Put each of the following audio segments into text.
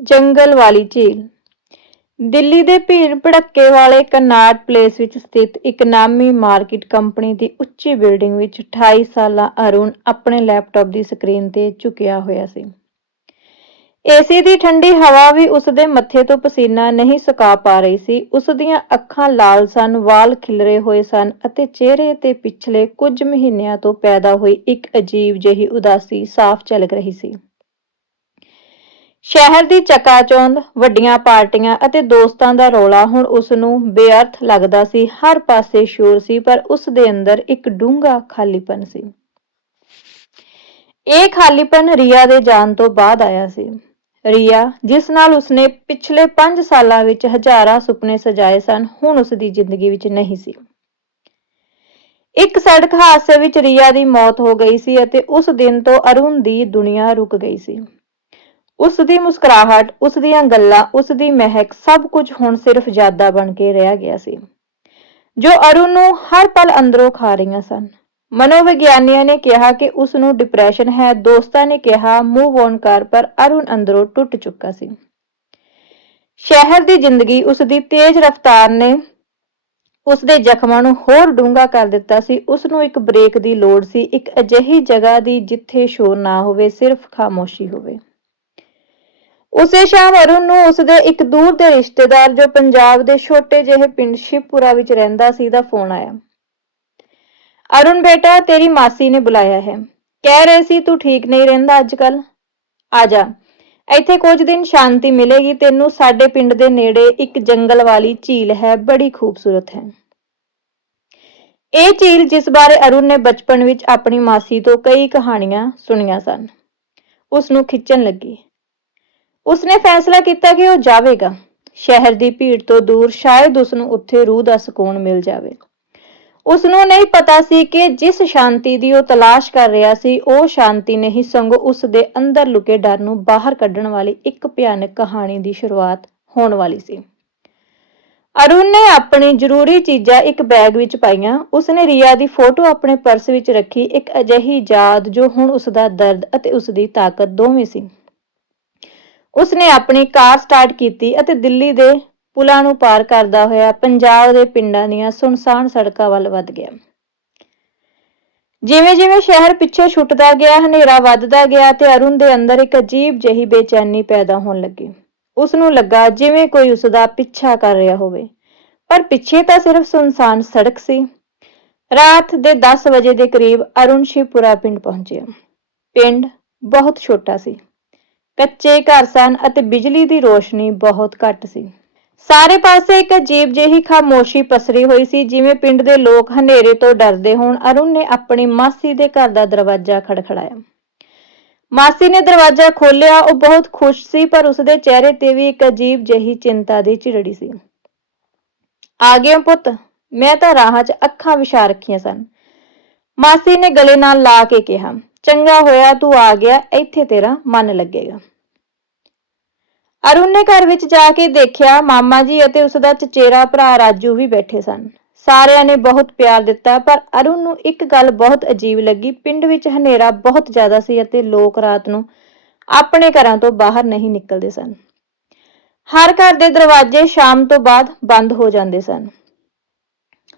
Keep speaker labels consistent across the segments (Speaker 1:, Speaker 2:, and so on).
Speaker 1: ਜੰਗਲ ਵਾਲੀ ਝੀਲ। ਦਿੱਲੀ ਦੇ ਭੀੜ ਭੜੱਕੇ ਵਾਲੇ ਕਨਾਟ ਪਲੇਸ ਵਿੱਚ ਸਥਿਤ ਇੱਕ ਨਾਮੀ ਮਾਰਕੀਟ ਕੰਪਨੀ ਦੀ ਉੱਚੀ ਬਿਲਡਿੰਗ ਵਿੱਚ 28 ਸਾਲਾ ਅਰੁਣ ਆਪਣੇ ਲੈਪਟਾਪ ਦੀ ਸਕਰੀਨ ਤੇ ਝੁਕਿਆ ਹੋਇਆ ਸੀ। ਏਸੀ ਦੀ ਠੰਡੀ ਹਵਾ ਵੀ ਉਸ ਦੇ ਮੱਥੇ ਤੋਂ ਪਸੀਨਾ ਨਹੀਂ ਸੁਕਾ ਪਾ ਰਹੀ ਸੀ। ਉਸ ਦੀਆਂ ਅੱਖਾਂ ਲਾਲ ਸਨ, ਵਾਲ ਖਿਲਰੇ ਹੋਏ ਸਨ ਅਤੇ ਚਿਹਰੇ ਤੇ ਪਿਛਲੇ ਕੁਝ ਮਹੀਨਿਆਂ ਤੋਂ ਪੈਦਾ ਹੋਈ ਇੱਕ ਅਜੀਬ ਜਿਹੀ ਉਦਾਸੀ ਸਾਫ਼ ਝਲਕ ਰਹੀ ਸੀ। ਸ਼ਹਿਰ ਦੀ ਚਕਾਚੌਂਧ, ਵੱਡੀਆਂ ਪਾਰਟੀਆਂ ਅਤੇ ਦੋਸਤਾਂ ਦਾ ਰੌਲਾ ਹੁਣ ਉਸ ਨੂੰ ਬੇਅਰਥ ਲੱਗਦਾ ਸੀ। ਹਰ ਪਾਸੇ ਸ਼ੋਰ ਸੀ, ਪਰ ਉਸ ਦੇ ਅੰਦਰ ਇੱਕ ਡੂੰਘਾ ਖਾਲੀਪਨ ਸੀ। ਇਹ ਖਾਲੀਪਨ ਰੀਆ ਦੇ ਜਾਣ ਤੋਂ ਬਾਅਦ ਆਇਆ ਸੀ। ਰੀਆ, ਜਿਸ ਨਾਲ ਉਸਨੇ ਪਿਛਲੇ 5 ਸਾਲਾਂ ਵਿੱਚ ਹਜ਼ਾਰਾਂ ਸੁਪਨੇ ਸਜਾਏ ਸਨ, ਹੁਣ ਉਸ ਦੀ ਜ਼ਿੰਦਗੀ ਵਿੱਚ ਨਹੀਂ ਸੀ। ਇੱਕ ਸੜਕ ਹਾਦਸੇ ਵਿੱਚ ਰੀਆ ਦੀ ਮੌਤ ਹੋ ਗਈ ਸੀ ਅਤੇ ਉਸ ਦਿਨ ਤੋਂ ਅਰੁਣ ਦੀ ਦੁਨੀਆ ਰੁਕ ਗਈ ਸੀ। ਉਸ ਦੀ ਮੁਸਕਰਾਹਟ ਉਸ ਦੀਆਂ ਗੱਲਾਂ ਉਸ ਦੀ ਮਹਿਕ ਸਭ ਕੁਝ ਹੁਣ ਸਿਰਫ ਯਾਦਾਂ ਬਣ ਕੇ ਰਹਿ ਗਿਆ ਸੀ। ਜੋ ਅਰੁਣ ਨੂੰ ਹਰ ਪਲ ਅੰਦਰੋਂ ਖਾ ਰਹੀਆਂ ਸਨ। ਮਨੋਵਿਗਿਆਨੀਆਂ ਨੇ ਕਿਹਾ ਕਿ ਉਸ ਨੂੰ ਡਿਪਰੈਸ਼ਨ ਹੈ, ਦੋਸਤਾਂ ਨੇ ਕਿਹਾ ਮੂਵ ਔਨ ਕਰ, ਪਰ ਅਰੁਣ ਅੰਦਰੋਂ ਟੁੱਟ ਚੁੱਕਾ ਸੀ। ਸ਼ਹਿਰ ਦੀ ਜ਼ਿੰਦਗੀ ਉਸ ਦੀ ਤੇਜ਼ ਰਫ਼ਤਾਰ ਨੇ ਉਸ ਦੇ ਜ਼ਖਮਾਂ ਨੂੰ ਹੋਰ ਡੂੰਘਾ ਕਰ ਦਿੱਤਾ ਸੀ। ਉਸ ਨੂੰ ਇੱਕ ਬ੍ਰੇਕ ਦੀ ਲੋੜ ਸੀ, ਇੱਕ ਅਜਿਹੀ ਜਗ੍ਹਾ ਦੀ ਜਿੱਥੇ ਸ਼ੋਰ ਨਾ ਹੋਵੇ, ਸਿਰਫ ਖਾਮੋਸ਼ੀ ਹੋਵੇ। ਉਸੇ ਸ਼ਾਮ ਅਰੁਣ ਨੂੰ ਉਸਦੇ ਇੱਕ ਦੂਰ ਦੇ ਰਿਸ਼ਤੇਦਾਰ, ਜੋ ਪੰਜਾਬ ਦੇ ਛੋਟੇ ਜਿਹੇ ਪਿੰਡ ਸ਼ਿਵਪੁਰਾ ਵਿੱਚ ਰਹਿੰਦਾ ਸੀ, ਦਾ ਫੋਨ ਆਇਆ। ਅਰੁਣ ਬੇਟਾ, ਤੇਰੀ ਮਾਸੀ ਨੇ ਬੁਲਾਇਆ ਹੈ। ਕਹਿ ਰਹੇ ਸੀ, ਤੂੰ ਠੀਕ ਨਹੀਂ ਰਹਿੰਦਾ ਅੱਜਕੱਲ ਆ ਜਾ। ਇੱਥੇ ਕੁਝ ਦਿਨ ਸ਼ਾਂਤੀ ਮਿਲੇਗੀ। ਤੈਨੂੰ ਸਾਡੇ ਪਿੰਡ ਦੇ ਨੇੜੇ ਇੱਕ ਜੰਗਲ ਵਾਲੀ ਝੀਲ ਹੈ। ਬੜੀ ਖੂਬਸੂਰਤ ਹੈ। ਇਹ ਝੀਲ ਜਿਸ ਬਾਰੇ ਅਰੁਣ ਨੇ ਬਚਪਨ ਵਿੱਚ ਆਪਣੀ ਮਾਸੀ ਤੋਂ ਕਈ ਕਹਾਣੀਆਂ ਸੁਣੀਆਂ ਸਨ ਉਸ ਨੂੰ ਖਿੱਚਣ ਲੱਗੀ। ਉਸਨੇ ਫੈਸਲਾ ਕੀਤਾ ਕਿ ਉਹ ਜਾਵੇਗਾ। ਸ਼ਹਿਰ ਦੀ ਭੀੜ ਤੋਂ ਦੂਰ ਸ਼ਾਇਦ ਉਸ ਨੂੰ ਉੱਥੇ ਰੂਹ ਦਾ ਸਕੂਨ ਮਿਲ ਜਾਵੇ। ਉਸ ਨੂੰ ਨਹੀਂ ਪਤਾ ਸੀ ਕਿ ਜਿਸ ਸ਼ਾਂਤੀ ਦੀ ਉਹ ਤਲਾਸ਼ ਕਰ ਰਿਹਾ ਸੀ, ਉਹ ਸ਼ਾਂਤੀ ਨਹੀਂ, ਸੰਗ ਉਸ ਦੇ ਅੰਦਰ ਲੁਕੇ ਡਰ ਨੂੰ ਬਾਹਰ ਕੱਢਣ ਵਾਲੀ ਇੱਕ ਭਿਆਨਕ ਕਹਾਣੀ ਦੀ ਸ਼ੁਰੂਆਤ ਹੋਣ ਵਾਲੀ ਸੀ। ਅਰੁਣ ਨੇ ਆਪਣੀ ਜ਼ਰੂਰੀ ਚੀਜ਼ਾਂ ਇੱਕ ਬੈਗ ਵਿੱਚ ਪਾਈਆਂ। ਉਸਨੇ ਰੀਆ ਦੀ ਫੋਟੋ ਆਪਣੇ ਪਰਸ ਵਿੱਚ ਰੱਖੀ। ਇੱਕ ਅਜਿਹੀ ਯਾਦ ਜੋ ਹੁਣ ਉਸ ਦਾ ਦਰਦ ਅਤੇ ਉਸ ਦੀ ਤਾਕਤ ਦੋਵੇਂ ਸੀ। ਉਸਨੇ ਆਪਣੀ ਕਾਰ ਸਟਾਰਟ ਕੀਤੀ ਅਤੇ ਦਿੱਲੀ ਦੇ ਪੁਲਾਂ ਨੂੰ ਪਾਰ ਕਰਦਾ ਹੋਇਆ ਪੰਜਾਬ ਦੇ ਪਿੰਡਾਂ ਦੀਆਂ ਸੁਨਸਾਨ ਸੜਕਾਂ ਵੱਲ ਵੱਧ ਗਿਆ। ਜਿਵੇਂ ਜਿਵੇਂ ਸ਼ਹਿਰ ਪਿੱਛੇ ਛੁੱਟਦਾ ਗਿਆ, ਹਨੇਰਾ ਵੱਧਦਾ ਗਿਆ ਤੇ ਅਰੁਣ ਦੇ ਅੰਦਰ ਇੱਕ ਅਜੀਬ ਜਿਹੀ ਬੇਚੈਨੀ ਪੈਦਾ ਹੋਣ ਲੱਗੀ। ਉਸ ਨੂੰ ਲੱਗਾ ਜਿਵੇਂ ਕੋਈ ਉਸ ਦਾ ਪਿੱਛਾ ਕਰ ਰਿਹਾ ਹੋਵੇ। ਪਰ ਪਿੱਛੇ ਤਾਂ ਸਿਰਫ ਸੁਨਸਾਨ ਸੜਕ ਸੀ। ਰਾਤ ਦੇ 10 ਵਜੇ ਦੇ ਕਰੀਬ ਅਰੁਣ ਸ਼ਿਵਪੁਰਾ ਪਿੰਡ ਪਹੁੰਚਿਆ। ਪਿੰਡ ਬਹੁਤ ਛੋਟਾ ਸੀ। ਕੱਚੇ ਘਰ ਸਨ ਅਤੇ ਬਿਜਲੀ ਦੀ ਰੋਸ਼ਨੀ ਬਹੁਤ ਘੱਟ ਸੀ। ਸਾਰੇ ਪਾਸੇ ਇੱਕ ਅਜੀਬ ਜਿਹੀ ਖਾਮੋਸ਼ੀ ਪਸਰੀ ਹੋਈ ਸੀ, ਜਿਵੇਂ ਪਿੰਡ ਦੇ ਲੋਕ ਹਨੇਰੇ ਤੋਂ ਡਰਦੇ ਹੋਣ। ਅਰੁਣ ਨੇ ਆਪਣੀ ਮਾਸੀ ਦੇ ਘਰ ਦਾ ਦਰਵਾਜ਼ਾ ਖੜਖੜਾਇਆ। ਮਾਸੀ ਨੇ ਦਰਵਾਜ਼ਾ ਖੋਲ੍ਹਿਆ, ਉਹ ਬਹੁਤ ਖੁਸ਼ ਸੀ, ਪਰ ਉਸਦੇ ਚਿਹਰੇ ਤੇ ਵੀ ਇੱਕ ਅਜੀਬ ਜਿਹੀ ਚਿੰਤਾ ਦੀ ਝਿੜੜੀ ਸੀ। ਆ ਗਿਆ ਪੁੱਤ, ਮੈਂ ਤਾਂ ਰਾਹਾਂ 'ਚ ਅੱਖਾਂ ਵਿਛਾ ਰੱਖੀਆਂ ਸਨ। ਮਾਸੀ ਨੇ ਗਲੇ ਨਾਲ ਲਾ ਕੇ ਕਿਹਾ। ਚੰਗਾ ਹੋਇਆ ਤੂੰ ਆ ਗਿਆ, ਇੱਥੇ ਤੇਰਾ ਮਨ ਲੱਗੇਗਾ। ਅਰੁਣ ਨੇ ਘਰ ਵਿੱਚ ਜਾ ਕੇ ਦੇਖਿਆ ਮਾਮਾ ਜੀ ਅਤੇ ਉਸ ਦਾ ਚਚੇਰਾ ਭਰਾ ਰਾਜੂ ਵੀ ਬੈਠੇ ਸਨ। ਸਾਰਿਆਂ ਨੇ ਬਹੁਤ ਪਿਆਰ ਦਿੱਤਾ, ਪਰ ਅਰੁਣ ਨੂੰ ਇੱਕ ਗੱਲ ਬਹੁਤ ਅਜੀਬ ਲੱਗੀ। ਪਿੰਡ ਵਿੱਚ ਹਨੇਰਾ ਬਹੁਤ ਜ਼ਿਆਦਾ ਸੀ ਅਤੇ ਲੋਕ ਰਾਤ ਨੂੰ ਆਪਣੇ ਘਰਾਂ ਤੋਂ ਬਾਹਰ ਨਹੀਂ ਨਿਕਲਦੇ ਸਨ। ਹਰ ਘਰ ਦੇ ਦਰਵਾਜ਼ੇ ਸ਼ਾਮ ਤੋਂ ਬਾਅਦ ਬੰਦ ਹੋ ਜਾਂਦੇ ਸਨ।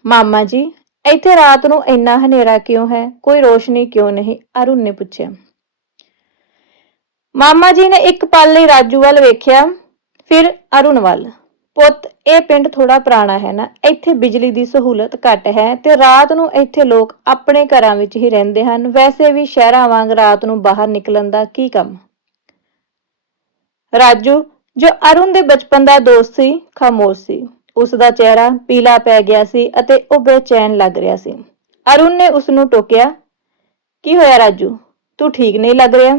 Speaker 1: ਮਾਮਾ ਜੀ ਇੱਥੇ ਰਾਤ ਨੂੰ ਇੰਨਾ ਹਨੇਰਾ ਕਿਉਂ ਹੈ? ਕੋਈ ਰੋਸ਼ਨੀ ਕਿਉਂ ਨਹੀਂ? ਅਰੁਣ ਨੇ ਪੁੱਛਿਆ। ਮਾਮਾ ਜੀ ਨੇ ਇੱਕ ਪਲ ਲਈ ਰਾਜੂ ਵੱਲ ਵੇਖਿਆ, ਫਿਰ ਅਰੁਣ ਵੱਲ। ਪੁੱਤ, ਇਹ ਪਿੰਡ ਥੋੜਾ ਪੁਰਾਣਾ ਹੈ ਨਾ? ਇੱਥੇ ਬਿਜਲੀ ਦੀ ਸਹੂਲਤ ਘੱਟ ਹੈ ਤੇ ਰਾਤ ਨੂੰ ਇੱਥੇ ਲੋਕ ਆਪਣੇ ਘਰਾਂ ਵਿੱਚ ਹੀ ਰਹਿੰਦੇ ਹਨ। ਵੈਸੇ ਵੀ ਸ਼ਹਿਰਾਂ ਵਾਂਗ ਰਾਤ ਨੂੰ ਬਾਹਰ ਨਿਕਲਣ ਦਾ ਕੀ ਕੰਮ? ਰਾਜੂ, ਜੋ ਅਰੁਣ ਦੇ ਬਚਪਨ ਦਾ ਦੋਸਤ ਸੀ, ਖਾਮੋਸ਼ ਸੀ। ਉਸ ਦਾ ਚਿਹਰਾ ਪੀਲਾ ਪੈ ਗਿਆ ਸੀ ਅਤੇ ਉਹ ਬੇਚੈਨ ਲੱਗ ਰਿਹਾ ਸੀ। ਅਰੁਣ ਨੇ ਉਸ ਨੂੰ ਟੋਕਿਆ, ਕੀ ਹੋਇਆ ਰਾਜੂ? ਤੂੰ ਠੀਕ ਨਹੀਂ ਲੱਗ ਰਿਹਾ?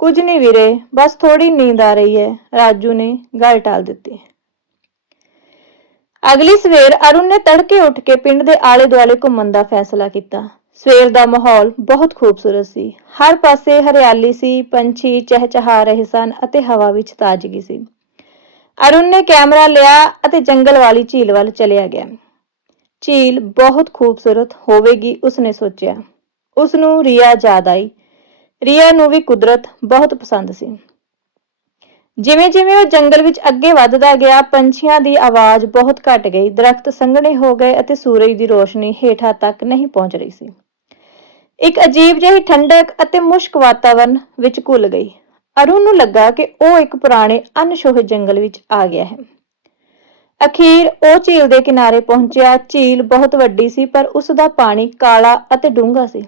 Speaker 1: ਕੁਝ ਨਹੀਂ ਵੀਰੇ, ਬਸ ਥੋੜੀ ਨੀਂਦ ਆ ਰਹੀ ਹੈ, ਰਾਜੂ ਨੇ ਗੱਲ ਟਾਲ ਦਿੱਤੀ। ਅਗਲੀ ਸਵੇਰ ਅਰੁਣ ਨੇ ਤੜਕੇ ਉੱਠ ਕੇ ਪਿੰਡ ਦੇ ਆਲੇ ਦੁਆਲੇ ਘੁੰਮਣ ਦਾ ਫੈਸਲਾ ਕੀਤਾ। ਸਵੇਰ ਦਾ ਮਾਹੌਲ ਬਹੁਤ ਖੂਬਸੂਰਤ ਸੀ। ਹਰ ਪਾਸੇ ਹਰਿਆਲੀ ਸੀ, ਪੰਛੀ ਚਹਿਚਹਾ ਰਹੇ ਸਨ ਅਤੇ ਹਵਾ ਵਿੱਚ ਤਾਜ਼ਗੀ ਸੀ। ਅਰੁਣ ਨੇ ਕੈਮਰਾ ਲਿਆ ਅਤੇ ਜੰਗਲ ਵਾਲੀ ਝੀਲ ਵੱਲ ਚਲਿਆ ਗਿਆ। ਝੀਲ ਬਹੁਤ ਖੂਬਸੂਰਤ ਹੋਵੇਗੀ, ਉਸਨੇ ਸੋਚਿਆ। ਉਸ ਨੂੰ ਰੀਆ ਯਾਦ ਆਈ। ਰੀਆ ਨੂੰ ਵੀ ਕੁਦਰਤ ਬਹੁਤ ਪਸੰਦ ਸੀ। ਜਿਵੇਂ ਜਿਵੇਂ ਉਹ ਜੰਗਲ ਵਿੱਚ ਅੱਗੇ ਵੱਧਦਾ ਗਿਆ, ਪੰਛੀਆਂ ਦੀ ਆਵਾਜ਼ ਬਹੁਤ ਘਟ ਗਈ, ਦਰਖਤ ਸੰਘਣੇ ਹੋ ਗਏ ਅਤੇ ਸੂਰਜ ਦੀ ਰੋਸ਼ਨੀ ਹੇਠਾਂ ਤੱਕ ਨਹੀਂ ਪਹੁੰਚ ਰਹੀ ਸੀ। ਇੱਕ ਅਜੀਬ ਜਿਹੀ ਠੰਡਕ ਅਤੇ ਮੁਸ਼ਕ ਵਾਤਾਵਰਣ ਵਿੱਚ ਘੁਲ ਗਈ। ਅਰੁਣ ਨੂੰ ਲੱਗਾ ਕਿ ਉਹ ਇੱਕ ਪੁਰਾਣੇ ਅਨਸ਼ੋਹੇ ਜੰਗਲ ਵਿੱਚ ਆ ਗਿਆ ਹੈ। ਅਖੀਰ ਉਹ ਝੀਲ ਦੇ ਕਿਨਾਰੇ ਪਹੁੰਚਿਆ। ਝੀਲ ਬਹੁਤ ਵੱਡੀ ਸੀ, ਪਰ ਉਸ ਦਾ ਪਾਣੀ ਕਾਲਾ ਅਤੇ ਡੂੰਘਾ ਸੀ।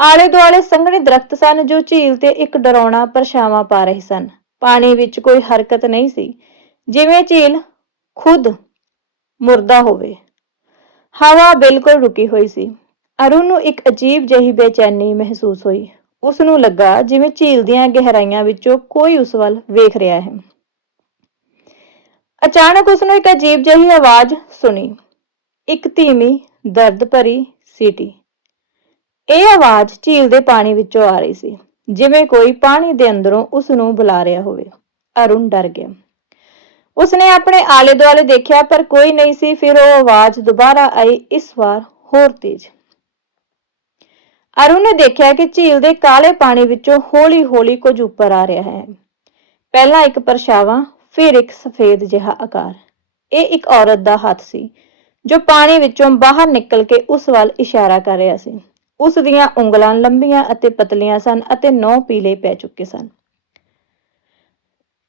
Speaker 1: ਆਲੇ ਦੁਆਲੇ ਸੰਘਣੇ ਦਰਖਤ ਸਨ, ਜੋ ਝੀਲ ਤੇ ਇੱਕ ਡਰਾਉਣਾ ਪਰਛਾਵਾਂ ਪਾ ਰਹੇ ਸਨ। ਪਾਣੀ ਵਿੱਚ ਕੋਈ ਹਰਕਤ ਨਹੀਂ ਸੀ, ਜਿਵੇਂ ਝੀਲ ਖੁਦ ਮੁਰਦਾ ਹੋਵੇ। ਹਵਾ ਬਿਲਕੁਲ ਰੁਕੀ ਹੋਈ ਸੀ। ਅਰੁਣ ਨੂੰ ਇੱਕ ਅਜੀਬ ਜਿਹੀ ਬੇਚੈਨੀ ਮਹਿਸੂਸ ਹੋਈ। ਉਸ ਨੂੰ ਲੱਗਾ ਜਿਵੇਂ ਝੀਲ ਦੀਆਂ ਗਹਿਰਾਈਆਂ ਵਿੱਚੋਂ ਕੋਈ ਉਸ ਵੱਲ ਵੇਖ ਰਿਹਾ ਹੈ। ਅਚਾਨਕ ਉਸ ਨੂੰ ਇੱਕ ਅਜੀਬ ਜਿਹੀ ਆਵਾਜ਼ ਸੁਣੀ। ਇੱਕ ਧੀਮੀ ਦਰਦ ਭਰੀ ਸੀਟੀ। ਇਹ ਆਵਾਜ਼ ਝੀਲ ਦੇ ਪਾਣੀ ਵਿੱਚੋਂ ਆ ਰਹੀ ਸੀ, ਜਿਵੇਂ ਕੋਈ ਪਾਣੀ ਦੇ ਅੰਦਰੋਂ ਉਸ ਨੂੰ ਬੁਲਾ ਰਿਹਾ ਹੋਵੇ। ਅਰੁਣ ਡਰ ਗਿਆ। ਉਸਨੇ ਆਪਣੇ ਆਲੇ ਦੁਆਲੇ ਦੇਖਿਆ, ਪਰ ਕੋਈ ਨਹੀਂ ਸੀ, ਫਿਰ ਉਹ ਆਵਾਜ਼ ਦੁਬਾਰਾ ਆਈ, ਇਸ ਵਾਰ ਹੋਰ ਤੇਜ਼। ਅਰੁਣ ਨੇ ਦੇਖਿਆ ਕਿ ਝੀਲ ਦੇ ਕਾਲੇ ਪਾਣੀ ਵਿੱਚੋਂ ਹੌਲੀ-ਹੌਲੀ ਕੁਝ ਉੱਪਰ ਆ ਰਿਹਾ ਹੈ। ਪਹਿਲਾਂ ਇੱਕ ਪਰਛਾਵਾਂ, ਫਿਰ ਇੱਕ ਸਫੇਦ ਜਿਹਾ ਆਕਾਰ। ਇਹ ਇੱਕ ਔਰਤ ਦਾ ਹੱਥ ਸੀ, ਜੋ ਪਾਣੀ ਵਿੱਚੋਂ ਬਾਹਰ ਨਿਕਲ ਕੇ ਉਸ ਵੱਲ ਇਸ਼ਾਰਾ ਕਰ ਰਿਹਾ ਸੀ। ਉਸ ਦੀਆਂ ਉਂਗਲਾਂ ਲੰਬੀਆਂ ਅਤੇ ਪਤਲੀਆਂ ਸਨ ਅਤੇ ਨੌ ਪੀਲੇ ਪੈ ਚੁੱਕੇ ਸਨ।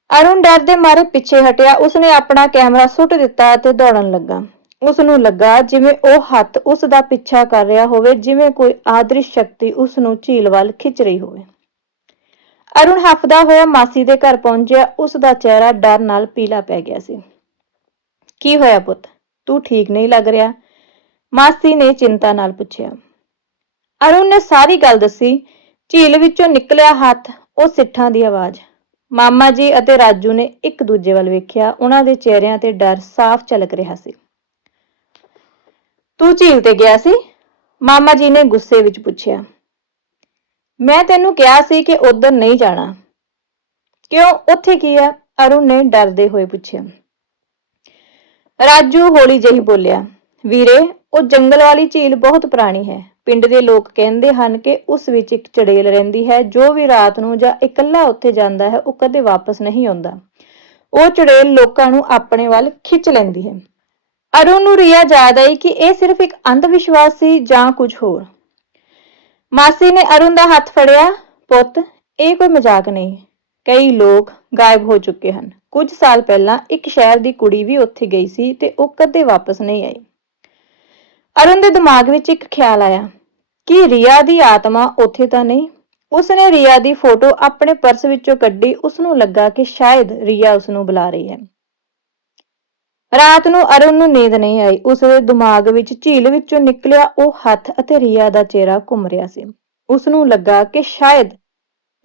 Speaker 1: ਅਰੁਣ ਡਰ ਦੇ ਮਾਰੇ ਪਿੱਛੇ ਹਟਿਆ, ਉਸਨੇ ਆਪਣਾ ਕੈਮਰਾ ਸੁੱਟ ਦਿੱਤਾ ਅਤੇ ਦੌੜਨ ਲੱਗਾ। ਉਸ ਨੂੰ ਲੱਗਾ ਜਿਵੇਂ ਉਹ ਹੱਥ ਉਸ ਦਾ ਪਿੱਛਾ ਕਰ ਰਿਹਾ ਹੋਵੇ, ਜਿਵੇਂ ਕੋਈ ਆਦਰਿਸ਼ ਸ਼ਕਤੀ ਉਸ ਨੂੰ ਝੀਲ ਵੱਲ ਖਿੱਚ ਰਹੀ ਹੋਵੇ। ਅਰੁਣ ਹਫਦਾ ਹੋਇਆ ਮਾਸੀ ਦੇ ਘਰ ਪਹੁੰਚਿਆ। ਉਸ ਦਾ ਚਿਹਰਾ ਡਰ ਨਾਲ ਪੀਲਾ ਪੈ ਗਿਆ ਸੀ। ਕੀ ਹੋਇਆ ਪੁੱਤ? ਤੂੰ ਠੀਕ ਨਹੀਂ ਲੱਗ ਰਿਹਾ? ਮਾਸੀ ਨੇ ਚਿੰਤਾ ਨਾਲ ਪੁੱਛਿਆ। ਅਰੁਣ ਨੇ ਸਾਰੀ ਗੱਲ ਦੱਸੀ। ਝੀਲ ਵਿੱਚੋਂ ਨਿਕਲਿਆ ਹੱਥ, ਉਹ ਸਿੱਠਾਂ ਦੀ ਆਵਾਜ਼। ਮਾਮਾ ਜੀ ਅਤੇ ਰਾਜੂ ਨੇ ਇੱਕ ਦੂਜੇ ਵੱਲ ਵੇਖਿਆ। ਉਹਨਾਂ ਦੇ ਚਿਹਰਿਆਂ ਤੇ ਡਰ ਸਾਫ਼ ਝਲਕ ਰਿਹਾ ਸੀ। ਤੂੰ ਝੀਲ ਤੇ ਗਿਆ ਸੀ? ਮਾਮਾ ਜੀ ਨੇ ਗੁੱਸੇ ਵਿੱਚ ਪੁੱਛਿਆ। ਮੈਂ ਤੈਨੂੰ ਕਿਹਾ ਸੀ ਕਿ ਉਧਰ ਨਹੀਂ ਜਾਣਾ। ਕਿਉਂ? ਉੱਥੇ ਕੀ ਹੈ ਅਰੁਣ ਨੇ ਡਰਦੇ ਹੋਏ ਪੁੱਛਿਆ। ਰਾਜੂ ਹੌਲੀ ਜਿਹੀ ਬੋਲਿਆ, ਵੀਰੇ, ਉਹ ਜੰਗਲ ਵਾਲੀ ਝੀਲ ਬਹੁਤ ਪੁਰਾਣੀ ਹੈ। ਪਿੰਡ ਦੇ ਲੋਕ ਕਹਿੰਦੇ ਹਨ ਕਿ ਉਸ ਵਿੱਚ ਇੱਕ ਚੜੇਲ ਰਹਿੰਦੀ ਹੈ, ਜੋ ਵੀ ਰਾਤ ਨੂੰ ਜਾਂ ਇਕੱਲਾ ਉੱਥੇ ਜਾਂਦਾ ਹੈ, ਉਹ ਕਦੇ ਵਾਪਸ ਨਹੀਂ ਆਉਂਦਾ। ਉਹ ਚੜੇਲ ਲੋਕਾਂ ਨੂੰ ਆਪਣੇ ਵੱਲ ਖਿੱਚ ਲੈਂਦੀ ਹੈ। ਅਰੁਣ ਨੂੰ ਰਿਆ ਯਾਦ ਆਈ ਕਿ ਇਹ ਸਿਰਫ ਇੱਕ ਅੰਧ ਵਿਸ਼ਵਾਸ ਸੀ ਜਾਂ ਕੁਝ ਹੋਰ। ਮਾਸੀ ਨੇ ਅਰੁਣ ਦਾ ਹੱਥ ਫੜਿਆ, ਪੁੱਤ, ਇਹ ਕੋਈ ਮਜ਼ਾਕ ਨਹੀਂ। ਕਈ ਲੋਕ ਗਾਇਬ ਹੋ ਚੁੱਕੇ ਹਨ। ਕੁਝ ਸਾਲ ਪਹਿਲਾਂ ਇੱਕ ਸ਼ਹਿਰ ਦੀ ਕੁੜੀ ਵੀ ਉੱਥੇ ਗਈ ਸੀ ਤੇ ਉਹ ਕਦੇ ਵਾਪਸ ਨਹੀਂ ਆਈ। ਅਰੁਣ ਦੇ ਦਿਮਾਗ ਵਿੱਚ ਇੱਕ ਖਿਆਲ ਆਇਆ ਕਿ ਰੀਆ ਦੀ ਆਤਮਾ ਉੱਥੇ ਤਾਂ ਨਹੀਂ। ਉਸਨੇ ਰੀਆ ਦੀ ਫੋਟੋ ਆਪਣੇ ਪਰਸ ਵਿੱਚੋਂ ਕੱਢੀ ਉਸ ਨੂੰ ਲੱਗਾ ਕਿ ਸ਼ਾਇਦ ਰੀਆ ਉਸ ਨੂੰ ਬੁਲਾ ਰਹੀ ਹੈ। ਰਾਤ ਨੂੰ ਅਰੁਣ ਨੂੰ ਨੀਂਦ ਨਹੀਂ ਆਈ। ਉਸ ਦੇ ਦਿਮਾਗ ਵਿੱਚ ਝੀਲ ਵਿੱਚੋਂ ਨਿਕਲਿਆ ਉਹ ਹੱਥ ਅਤੇ ਰੀਆ ਦਾ ਚਿਹਰਾ ਘੁੰਮ ਰਿਹਾ ਸੀ। ਉਸ ਨੂੰ ਲੱਗਾ ਕਿ ਸ਼ਾਇਦ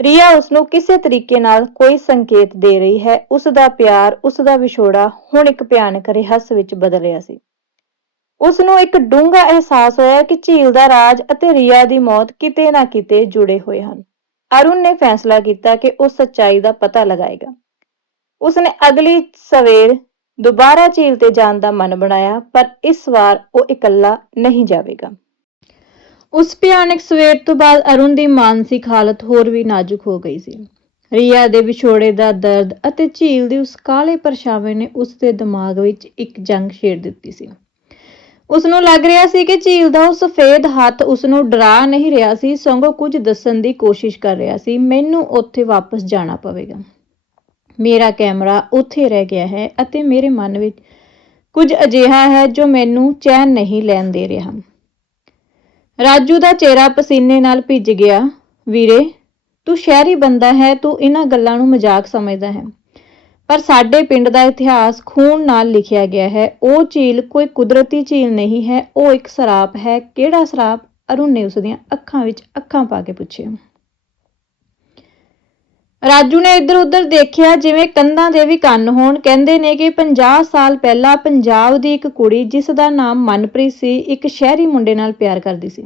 Speaker 1: ਰੀਆ ਉਸ ਨੂੰ ਕਿਸੇ ਤਰੀਕੇ ਨਾਲ ਕੋਈ ਸੰਕੇਤ ਦੇ ਰਹੀ ਹੈ। ਉਸ ਦਾ ਪਿਆਰ ਉਸ ਦਾ ਵਿਛੋੜਾ ਹੁਣ ਇੱਕ ਭਿਆਨਕ ਰਹੱਸ ਵਿੱਚ ਬਦਲ ਰਿਹਾ ਸੀ। ਉਸ ਨੂੰ ਇੱਕ ਡੂੰਘਾ ਅਹਿਸਾਸ ਹੋਇਆ ਕਿ ਝੀਲ ਦਾ ਰਾਜ ਅਤੇ ਰੀਆ ਦੀ ਮੌਤ ਕਿਤੇ ਨਾ ਕਿਤੇ ਜੁੜੇ ਹੋਏ ਹਨ। ਅਰੁਣ ਨੇ ਫੈਸਲਾ ਕੀਤਾ ਕਿ ਉਹ ਸੱਚਾਈ ਦਾ ਪਤਾ ਲਗਾਏਗਾ। ਉਸਨੇ ਅਗਲੀ ਸਵੇਰ ਦੁਬਾਰਾ ਝੀਲ ਤੇ ਜਾਣ ਦਾ ਮਨ ਬਣਾਇਆ, ਪਰ ਇਸ ਵਾਰ ਉਹ ਇਕੱਲਾ ਨਹੀਂ ਜਾਵੇਗਾ। ਉਸ ਭਿਆਨਕ ਸਵੇਰ ਤੋਂ ਬਾਅਦ ਅਰੁਣ ਦੀ ਮਾਨਸਿਕ ਹਾਲਤ ਹੋਰ ਵੀ ਨਾਜ਼ੁਕ ਹੋ ਗਈ ਸੀ। ਰੀਆ ਦੇ ਵਿਛੋੜੇ ਦਾ ਦਰਦ ਅਤੇ ਝੀਲ ਦੀ ਉਸ ਕਾਲੇ ਪਰਛਾਵੇਂ ਨੇ ਉਸ ਦੇ ਦਿਮਾਗ ਵਿੱਚ ਇੱਕ ਜੰਗ ਛੇੜ ਦਿੱਤੀ ਸੀ। ਉਸ ਨੂੰ ਲੱਗ ਰਿਹਾ ਸੀ ਕਿ ਝੀਲ ਦਾ ਉਹ ਸਫੇਦ ਹੱਥ ਉਸ ਨੂੰ ਡਰਾ ਨਹੀਂ ਰਿਹਾ ਸੀ, ਸਗੋਂ ਕੁਝ ਦੱਸਣ ਦੀ ਕੋਸ਼ਿਸ਼ ਕਰ ਰਿਹਾ ਸੀ, ਮੈਨੂੰ ਉੱਥੇ ਵਾਪਸ ਜਾਣਾ ਪਵੇਗਾ। ਮੇਰਾ ਕੈਮਰਾ ਉੱਥੇ ਰਹਿ ਗਿਆ ਹੈ ਅਤੇ ਮੇਰੇ ਮਨ ਵਿੱਚ ਕੁਝ ਅਜਿਹਾ ਹੈ ਜੋ ਮੈਨੂੰ ਚੈਨ ਨਹੀਂ ਲੈਣ ਦੇ ਰਿਹਾ। ਰਾਜੂ ਦਾ ਚਿਹਰਾ ਪਸੀਨੇ ਨਾਲ ਭਿੱਜ ਗਿਆ। ਵੀਰੇ, ਤੂੰ ਸ਼ਹਿਰੀ ਬੰਦਾ ਹੈ, ਤੂੰ ਇਹਨਾਂ ਗੱਲਾਂ ਨੂੰ ਮਜ਼ਾਕ ਸਮਝਦਾ ਹੈ। ਪਰ ਸਾਡੇ ਪਿੰਡ ਦਾ ਇਤਿਹਾਸ ਖੂਨ ਨਾਲ ਲਿਖਿਆ ਗਿਆ ਹੈ। ਉਹ ਝੀਲ ਕੋਈ ਕੁਦਰਤੀ ਝੀਲ ਨਹੀਂ ਹੈ। ਉਹ ਇੱਕ ਸਰਾਪ ਹੈ। ਕਿਹੜਾ ਸਰਾਪ? ਅਰੁਣ ਨੇ ਉਸ ਦੀਆਂ ਅੱਖਾਂ ਵਿੱਚ ਅੱਖਾਂ ਪਾ ਕੇ ਪੁੱਛਿਆ। ਰਾਜੂ ਨੇ ਇੱਧਰ ਉੱਧਰ ਦੇਖਿਆ ਜਿਵੇਂ ਕੰਧਾਂ ਦੇ ਵੀ ਕੰਨ ਹੋਣ। ਕਹਿੰਦੇ ਨੇ ਕਿ 50 ਸਾਲ ਪਹਿਲਾਂ ਪੰਜਾਬ ਦੀ ਇੱਕ ਕੁੜੀ, ਜਿਸ ਦਾ ਨਾਮ ਮਨਪ੍ਰੀਤ ਸੀ, ਇੱਕ ਸ਼ਹਿਰੀ ਮੁੰਡੇ ਨਾਲ ਪਿਆਰ ਕਰਦੀ ਸੀ।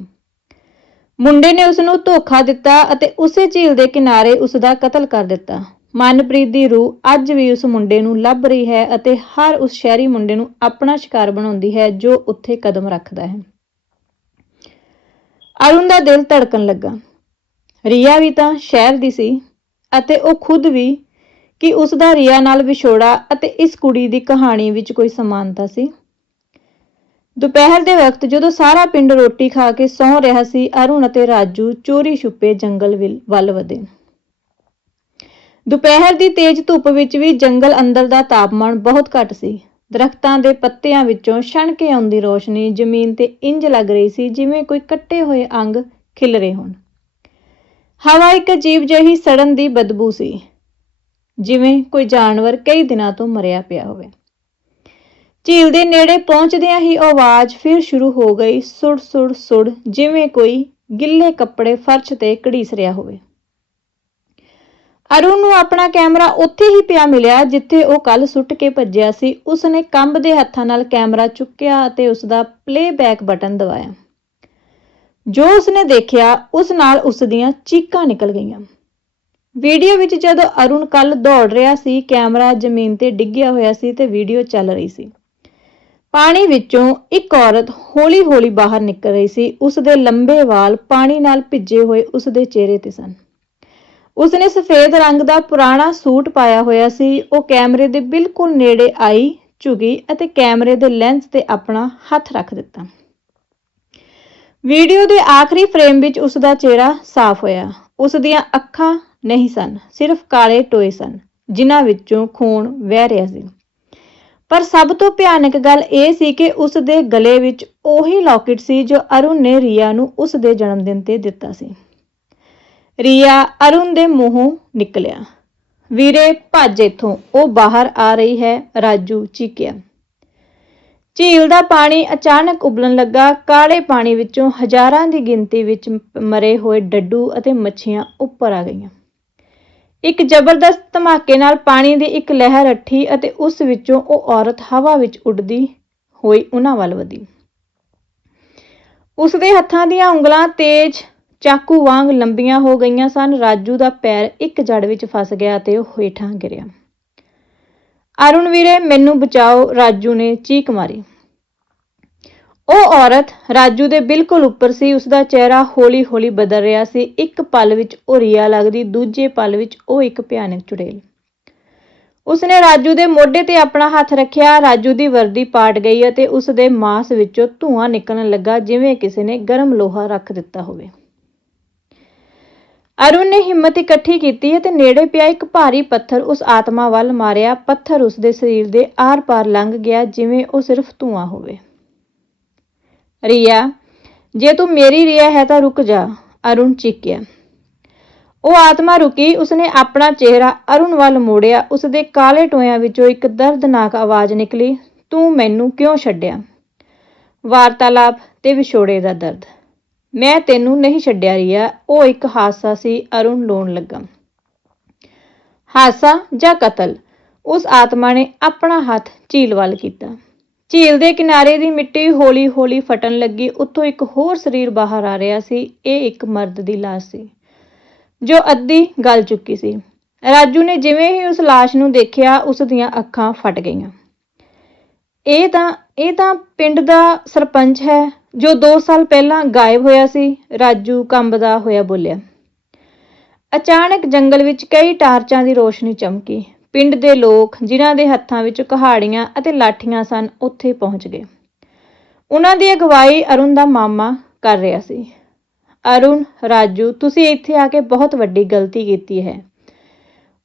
Speaker 1: ਮੁੰਡੇ ਨੇ ਉਸ ਨੂੰ ਧੋਖਾ ਦਿੱਤਾ ਅਤੇ ਉਸੇ ਝੀਲ ਦੇ ਕਿਨਾਰੇ ਉਸ ਦਾ ਕਤਲ ਕਰ ਦਿੱਤਾ। ਮਨਪ੍ਰੀਤ ਦੀ ਰੂਹ ਅੱਜ ਵੀ ਉਸ ਮੁੰਡੇ ਨੂੰ ਲੱਭ ਰਹੀ ਹੈ ਅਤੇ ਹਰ ਉਸ ਸ਼ਹਿਰੀ ਮੁੰਡੇ ਨੂੰ ਆਪਣਾ ਸ਼ਿਕਾਰ ਬਣਾਉਂਦੀ ਹੈ, ਜੋ ਉੱਥੇ ਕਦਮ ਰੱਖਦਾ ਹੈ। ਅਰੁਣ ਦਾ ਦਿਲ ਧੜਕਣ ਲੱਗਾ। ਰੀਆ ਵੀ ਤਾਂ ਸ਼ਹਿਰ ਦੀ ਸੀ। ਅਤੇ ਉਹ ਖੁਦ ਵੀ ਕਿ ਉਸ ਦਾ ਰੀਆ ਨਾਲ ਵਿਛੋੜਾ ਅਤੇ ਇਸ ਕੁੜੀ ਦੀ ਕਹਾਣੀ ਵਿੱਚ ਕੋਈ ਸਮਾਨਤਾ ਸੀ। ਦੁਪਹਿਰ ਦੇ ਵਕਤ ਜਦੋਂ ਸਾਰਾ ਪਿੰਡ ਰੋਟੀ ਖਾ ਕੇ ਸੌਂ ਰਿਹਾ ਸੀ, ਅਰੁਣ ਅਤੇ ਰਾਜੂ ਚੋਰੀ ਛੁਪੇ ਜੰਗਲ ਵਿਲ- ਵੱਲ ਵਧੇ। ਦੁਪਹਿਰ ਦੀ ਤੇਜ਼ ਧੁੱਪ ਵਿੱਚ ਵੀ ਜੰਗਲ ਅੰਦਰ ਦਾ ਤਾਪਮਾਨ ਬਹੁਤ ਘੱਟ ਸੀ। ਦਰਖਤਾਂ ਦੇ ਪੱਤਿਆਂ ਵਿੱਚੋਂ ਛਣ ਕੇ ਆਉਂਦੀ ਰੋਸ਼ਨੀ ਜ਼ਮੀਨ ਤੇ ਇੰਜ ਲੱਗ ਰਹੀ ਸੀ ਜਿਵੇਂ ਕੋਈ ਕੱਟੇ ਹੋਏ ਅੰਗ ਖਿਲ ਰਹੇ ਹੋਣ। ਹਵਾ ਇੱਕ ਅਜੀਬ ਜਿਹੀ ਸੜਨ ਦੀ ਬਦਬੂ ਸੀ, ਜਿਵੇਂ ਕੋਈ ਜਾਨਵਰ ਕਈ ਦਿਨਾਂ ਤੋਂ ਮਰਿਆ ਪਿਆ ਹੋਵੇ। ਝੀਲ ਦੇ ਨੇੜੇ ਪਹੁੰਚਦਿਆਂ ਹੀ ਉਹ ਆਵਾਜ਼ ਫਿਰ ਸ਼ੁਰੂ ਹੋ ਗਈ, ਸੁੜ ਸੁੜ ਸੁੜ, ਜਿਵੇਂ ਕੋਈ ਗਿੱਲੇ ਕੱਪੜੇ ਫਰਸ਼ ਤੇ ਘੜੀਸ ਰਿਹਾ ਹੋਵੇ। ਅਰੁਣ ਨੂੰ ਆਪਣਾ ਕੈਮਰਾ ਉੱਥੇ ਹੀ ਪਿਆ ਮਿਲਿਆ, ਜਿੱਥੇ ਉਹ ਕੱਲ ਸੁੱਟ ਕੇ ਭੱਜਿਆ ਸੀ। ਉਸਨੇ ਕੰਬਦੇ ਹੱਥਾਂ ਨਾਲ ਕੈਮਰਾ ਚੁੱਕਿਆ ਅਤੇ ਉਸਦਾ ਪਲੇਬੈਕ ਬਟਨ ਦਬਾਇਆ। ਜੋ ਉਸਨੇ ਦੇਖਿਆ, ਉਸ ਨਾਲ ਉਸ ਦੀਆਂ ਚੀਕਾਂ ਨਿਕਲ ਗਈਆਂ। ਵੀਡੀਓ ਵਿੱਚ ਜਦੋਂ ਅਰੁਣ ਕੱਲ ਦੌੜ ਰਿਹਾ ਸੀ, ਕੈਮਰਾ ਜ਼ਮੀਨ ਤੇ ਡਿੱਗਿਆ ਹੋਇਆ ਸੀ ਤੇ ਵੀਡੀਓ ਚੱਲ ਰਹੀ ਸੀ। ਪਾਣੀ ਵਿੱਚੋਂ ਇੱਕ ਔਰਤ ਹੌਲੀ-ਹੌਲੀ ਬਾਹਰ ਨਿਕਲ ਰਹੀ ਸੀ। ਉਸ ਦੇ ਲੰਬੇ ਵਾਲ ਪਾਣੀ ਨਾਲ ਭਿੱਜੇ ਹੋਏ ਉਸ ਦੇ ਚਿਹਰੇ ਤੇ ਸਨ। ਉਸਨੇ ਸਫੇਦ ਰੰਗ ਦਾ ਪੁਰਾਣਾ ਸੂਟ ਪਾਇਆ ਹੋਇਆ ਸੀ। ਉਹ ਕੈਮਰੇ ਦੇ ਬਿਲਕੁਲ ਨੇੜੇ ਆਈ, ਝੁਕੀ ਅਤੇ ਕੈਮਰੇ ਦੇ ਲੈਂਸ ਤੇ ਆਪਣਾ ਹੱਥ ਰੱਖ ਦਿੱਤਾ। ਵੀਡੀਓ ਦੇ ਆਖਰੀ ਫਰੇਮ ਵਿੱਚ ਉਸ ਦਾ ਚਿਹਰਾ ਸਾਫ਼ ਹੋਇਆ। ਉਸ ਦੀਆਂ ਅੱਖਾਂ ਨਹੀਂ ਸਨ, ਸਿਰਫ ਕਾਲੇ ਟੋਏ ਸਨ, ਜਿਨ੍ਹਾਂ ਵਿੱਚੋਂ ਖੂਨ ਵਹਿ ਰਿਹਾ ਸੀ। ਪਰ ਸਭ ਤੋਂ ਭਿਆਨਕ ਗੱਲ ਇਹ ਸੀ ਕਿ ਉਸ ਦੇ ਗਲੇ ਵਿੱਚ ਉਹੀ ਲੌਕਟ ਸੀ ਜੋ ਅਰੁਣ ਨੇ ਰੀਆ ਨੂੰ ਉਸ ਦੇ ਜਨਮ ਦਿਨ ਤੇ ਦਿੱਤਾ ਸੀ। ਰੀਆ ਅਰੁਣ ਦੇ ਮੂੰਹੋਂ ਨਿਕਲਿਆ। ਵੀਰੇ, ਭੱਜ ਇੱਥੋਂ। ਉਹ ਬਾਹਰ ਆ ਰਹੀ ਹੈ, ਰਾਜੂ ਚੀਕਿਆ। ਝੀਲ ਦਾ ਪਾਣੀ ਅਚਾਨਕ ਉਬਲਣ ਲੱਗਾ। ਕਾਲੇ ਪਾਣੀ ਵਿੱਚੋਂ ਹਜ਼ਾਰਾਂ ਦੀ ਗਿਣਤੀ ਵਿੱਚ ਮਰੇ ਹੋਏ ਡੱਡੂ ਅਤੇ ਮੱਛੀਆਂ ਉੱਪਰ ਆ ਗਈਆਂ। ਇੱਕ ਜ਼ਬਰਦਸਤ ਧਮਾਕੇ ਨਾਲ ਪਾਣੀ ਦੀ ਇੱਕ ਲਹਿਰ ਉੱਠੀ ਅਤੇ ਉਸ ਵਿੱਚੋਂ ਉਹ ਔਰਤ ਹਵਾ ਵਿੱਚ ਉੱਡਦੀ ਹੋਈ ਉਹਨਾਂ ਵੱਲ ਵਧੀ। ਉਸ ਦੇ ਹੱਥਾਂ ਦੀਆਂ ਉਂਗਲਾਂ ਤੇਜ਼, ਚਾਕੂ ਵਾਂਗ ਲੰਬੀਆਂ ਹੋ ਗਈਆਂ ਸਨ। ਰਾਜੂ ਦਾ ਪੈਰ ਇੱਕ ਜੜ ਵਿੱਚ ਫਸ ਗਿਆ ਤੇ ਉਹ ਹੇਠਾਂ ਗਿਰਿਆ। ਅਰੁਣ ਵੀਰੇ, ਮੈਨੂੰ ਬਚਾਓ। ਰਾਜੂ ਨੇ ਚੀਕ ਮਾਰੀ। ਉਹ ਔਰਤ ਰਾਜੂ ਦੇ ਬਿਲਕੁਲ ਉੱਪਰ ਸੀ। ਉਸ ਦਾ ਚਿਹਰਾ ਹੌਲੀ-ਹੌਲੀ ਬਦਲ ਰਿਹਾ ਸੀ। ਇੱਕ ਪਲ ਵਿੱਚ ਉਹ ਰੀਆ ਲੱਗਦੀ, ਦੂਜੇ ਪਲ ਵਿੱਚ ਉਹ ਇੱਕ ਭਿਆਨਕ ਚੁੜੇਲ। ਉਸਨੇ ਰਾਜੂ ਦੇ ਮੋਢੇ ਤੇ ਆਪਣਾ ਹੱਥ ਰੱਖਿਆ। ਰਾਜੂ ਦੀ ਵਰਦੀ ਪਾਟ ਗਈ ਅਤੇ ਉਸ ਦੇ ਮਾਸ ਵਿੱਚੋਂ ਧੂਆਂ ਨਿਕਲਣ ਲੱਗਾ, ਜਿਵੇਂ ਕਿਸੇ ਨੇ ਗਰਮ ਲੋਹਾ ਰੱਖ ਦਿੱਤਾ ਹੋਵੇ। ਅਰੁਣ ਨੇ ਹਿੰਮਤ ਇਕੱਠੀ ਕੀਤੀ ਅਤੇ ਨੇੜੇ ਪਿਆ ਇੱਕ ਭਾਰੀ ਪੱਥਰ ਉਸ ਆਤਮਾ ਵੱਲ ਮਾਰਿਆ। ਪੱਥਰ ਉਸ ਦੇ ਸਰੀਰ ਦੇ ਆਰ-ਪਾਰ ਲੰਘ ਗਿਆ, ਜਿਵੇਂ ਉਹ ਸਿਰਫ ਧੂਆਂ ਹੋਵੇ। ਰੀਆ, ਜੇ ਤੂੰ ਮੇਰੀ ਰੀਆ ਹੈ ਤਾਂ ਰੁਕ ਜਾ, ਅਰੁਣ ਚੀਕਿਆ। ਉਹ ਆਤਮਾ ਰੁਕੀ, ਉਸਨੇ ਆਪਣਾ ਚਿਹਰਾ ਅਰੁਣ ਵੱਲ ਮੋੜਿਆ। ਉਸਦੇ ਕਾਲੇ ਟੋਇਆਂ ਵਿੱਚੋਂ ਇੱਕ ਦਰਦਨਾਕ ਆਵਾਜ਼ ਨਿਕਲੀ, ਤੂੰ ਮੈਨੂੰ ਕਿਉਂ ਛੱਡਿਆ? ਵਾਰਤਾਲਾਪ ਤੇ ਵਿਛੋੜੇ ਦਾ ਦਰਦ। ਮੈਂ ਤੈਨੂੰ ਨਹੀਂ ਛੱਡਿਆ ਰੀਆ। ਉਹ ਇੱਕ ਹਾਦਸਾ ਸੀ, ਅਰੁਣ ਲੋਣ ਲੱਗਾ। ਹਾਦਸਾ ਜਾਂ ਕਤਲ? ਉਸ ਆਤਮਾ ਨੇ ਆਪਣਾ ਹੱਥ ਝੀਲ ਵੱਲ ਕੀਤਾ। ਝੀਲ ਦੇ ਕਿਨਾਰੇ ਦੀ ਮਿੱਟੀ ਹੌਲੀ-ਹੌਲੀ ਫਟਣ ਲੱਗੀ। ਉੱਥੋਂ ਇੱਕ ਹੋਰ ਸਰੀਰ ਬਾਹਰ ਆ ਰਿਹਾ ਸੀ। ਇਹ ਇੱਕ ਮਰਦ ਦੀ ਲਾਸ਼ ਸੀ, ਜੋ ਅੱਧੀ ਗਲ ਚੁੱਕੀ ਸੀ। ਰਾਜੂ ਨੇ ਜਿਵੇਂ ਹੀ ਉਸ ਲਾਸ਼ ਨੂੰ ਦੇਖਿਆ, ਉਸ ਦੀਆਂ ਅੱਖਾਂ ਫਟ ਗਈਆਂ। ਇਹ ਤਾਂ ਇਹ ਤਾਂ ਪਿੰਡ ਦਾ ਸਰਪੰਚ ਹੈ, ਜੋ 2 ਸਾਲ ਪਹਿਲਾਂ ਗਾਇਬ ਹੋਇਆ ਸੀ, ਰਾਜੂ ਕੰਬਦਾ ਹੋਇਆ ਬੋਲਿਆ। ਅਚਾਨਕ ਜੰਗਲ ਵਿੱਚ ਕਈ ਟਾਰਚਾਂ ਦੀ ਰੋਸ਼ਨੀ ਚਮਕੀ। ਪਿੰਡ ਦੇ ਲੋਕ, ਜਿਨ੍ਹਾਂ ਦੇ ਹੱਥਾਂ ਵਿੱਚ ਕਹਾੜੀਆਂ ਅਤੇ ਲਾਠੀਆਂ ਸਨ, ਉੱਥੇ ਪਹੁੰਚ ਗਏ। ਉਹਨਾਂ ਦੀ ਅਗਵਾਈ ਅਰੁਣ ਦਾ ਮਾਮਾ ਕਰ ਰਿਹਾ ਸੀ। ਅਰੁਣ, ਰਾਜੂ, ਤੁਸੀਂ ਇੱਥੇ ਆ ਕੇ ਬਹੁਤ ਵੱਡੀ ਗਲਤੀ ਕੀਤੀ ਹੈ।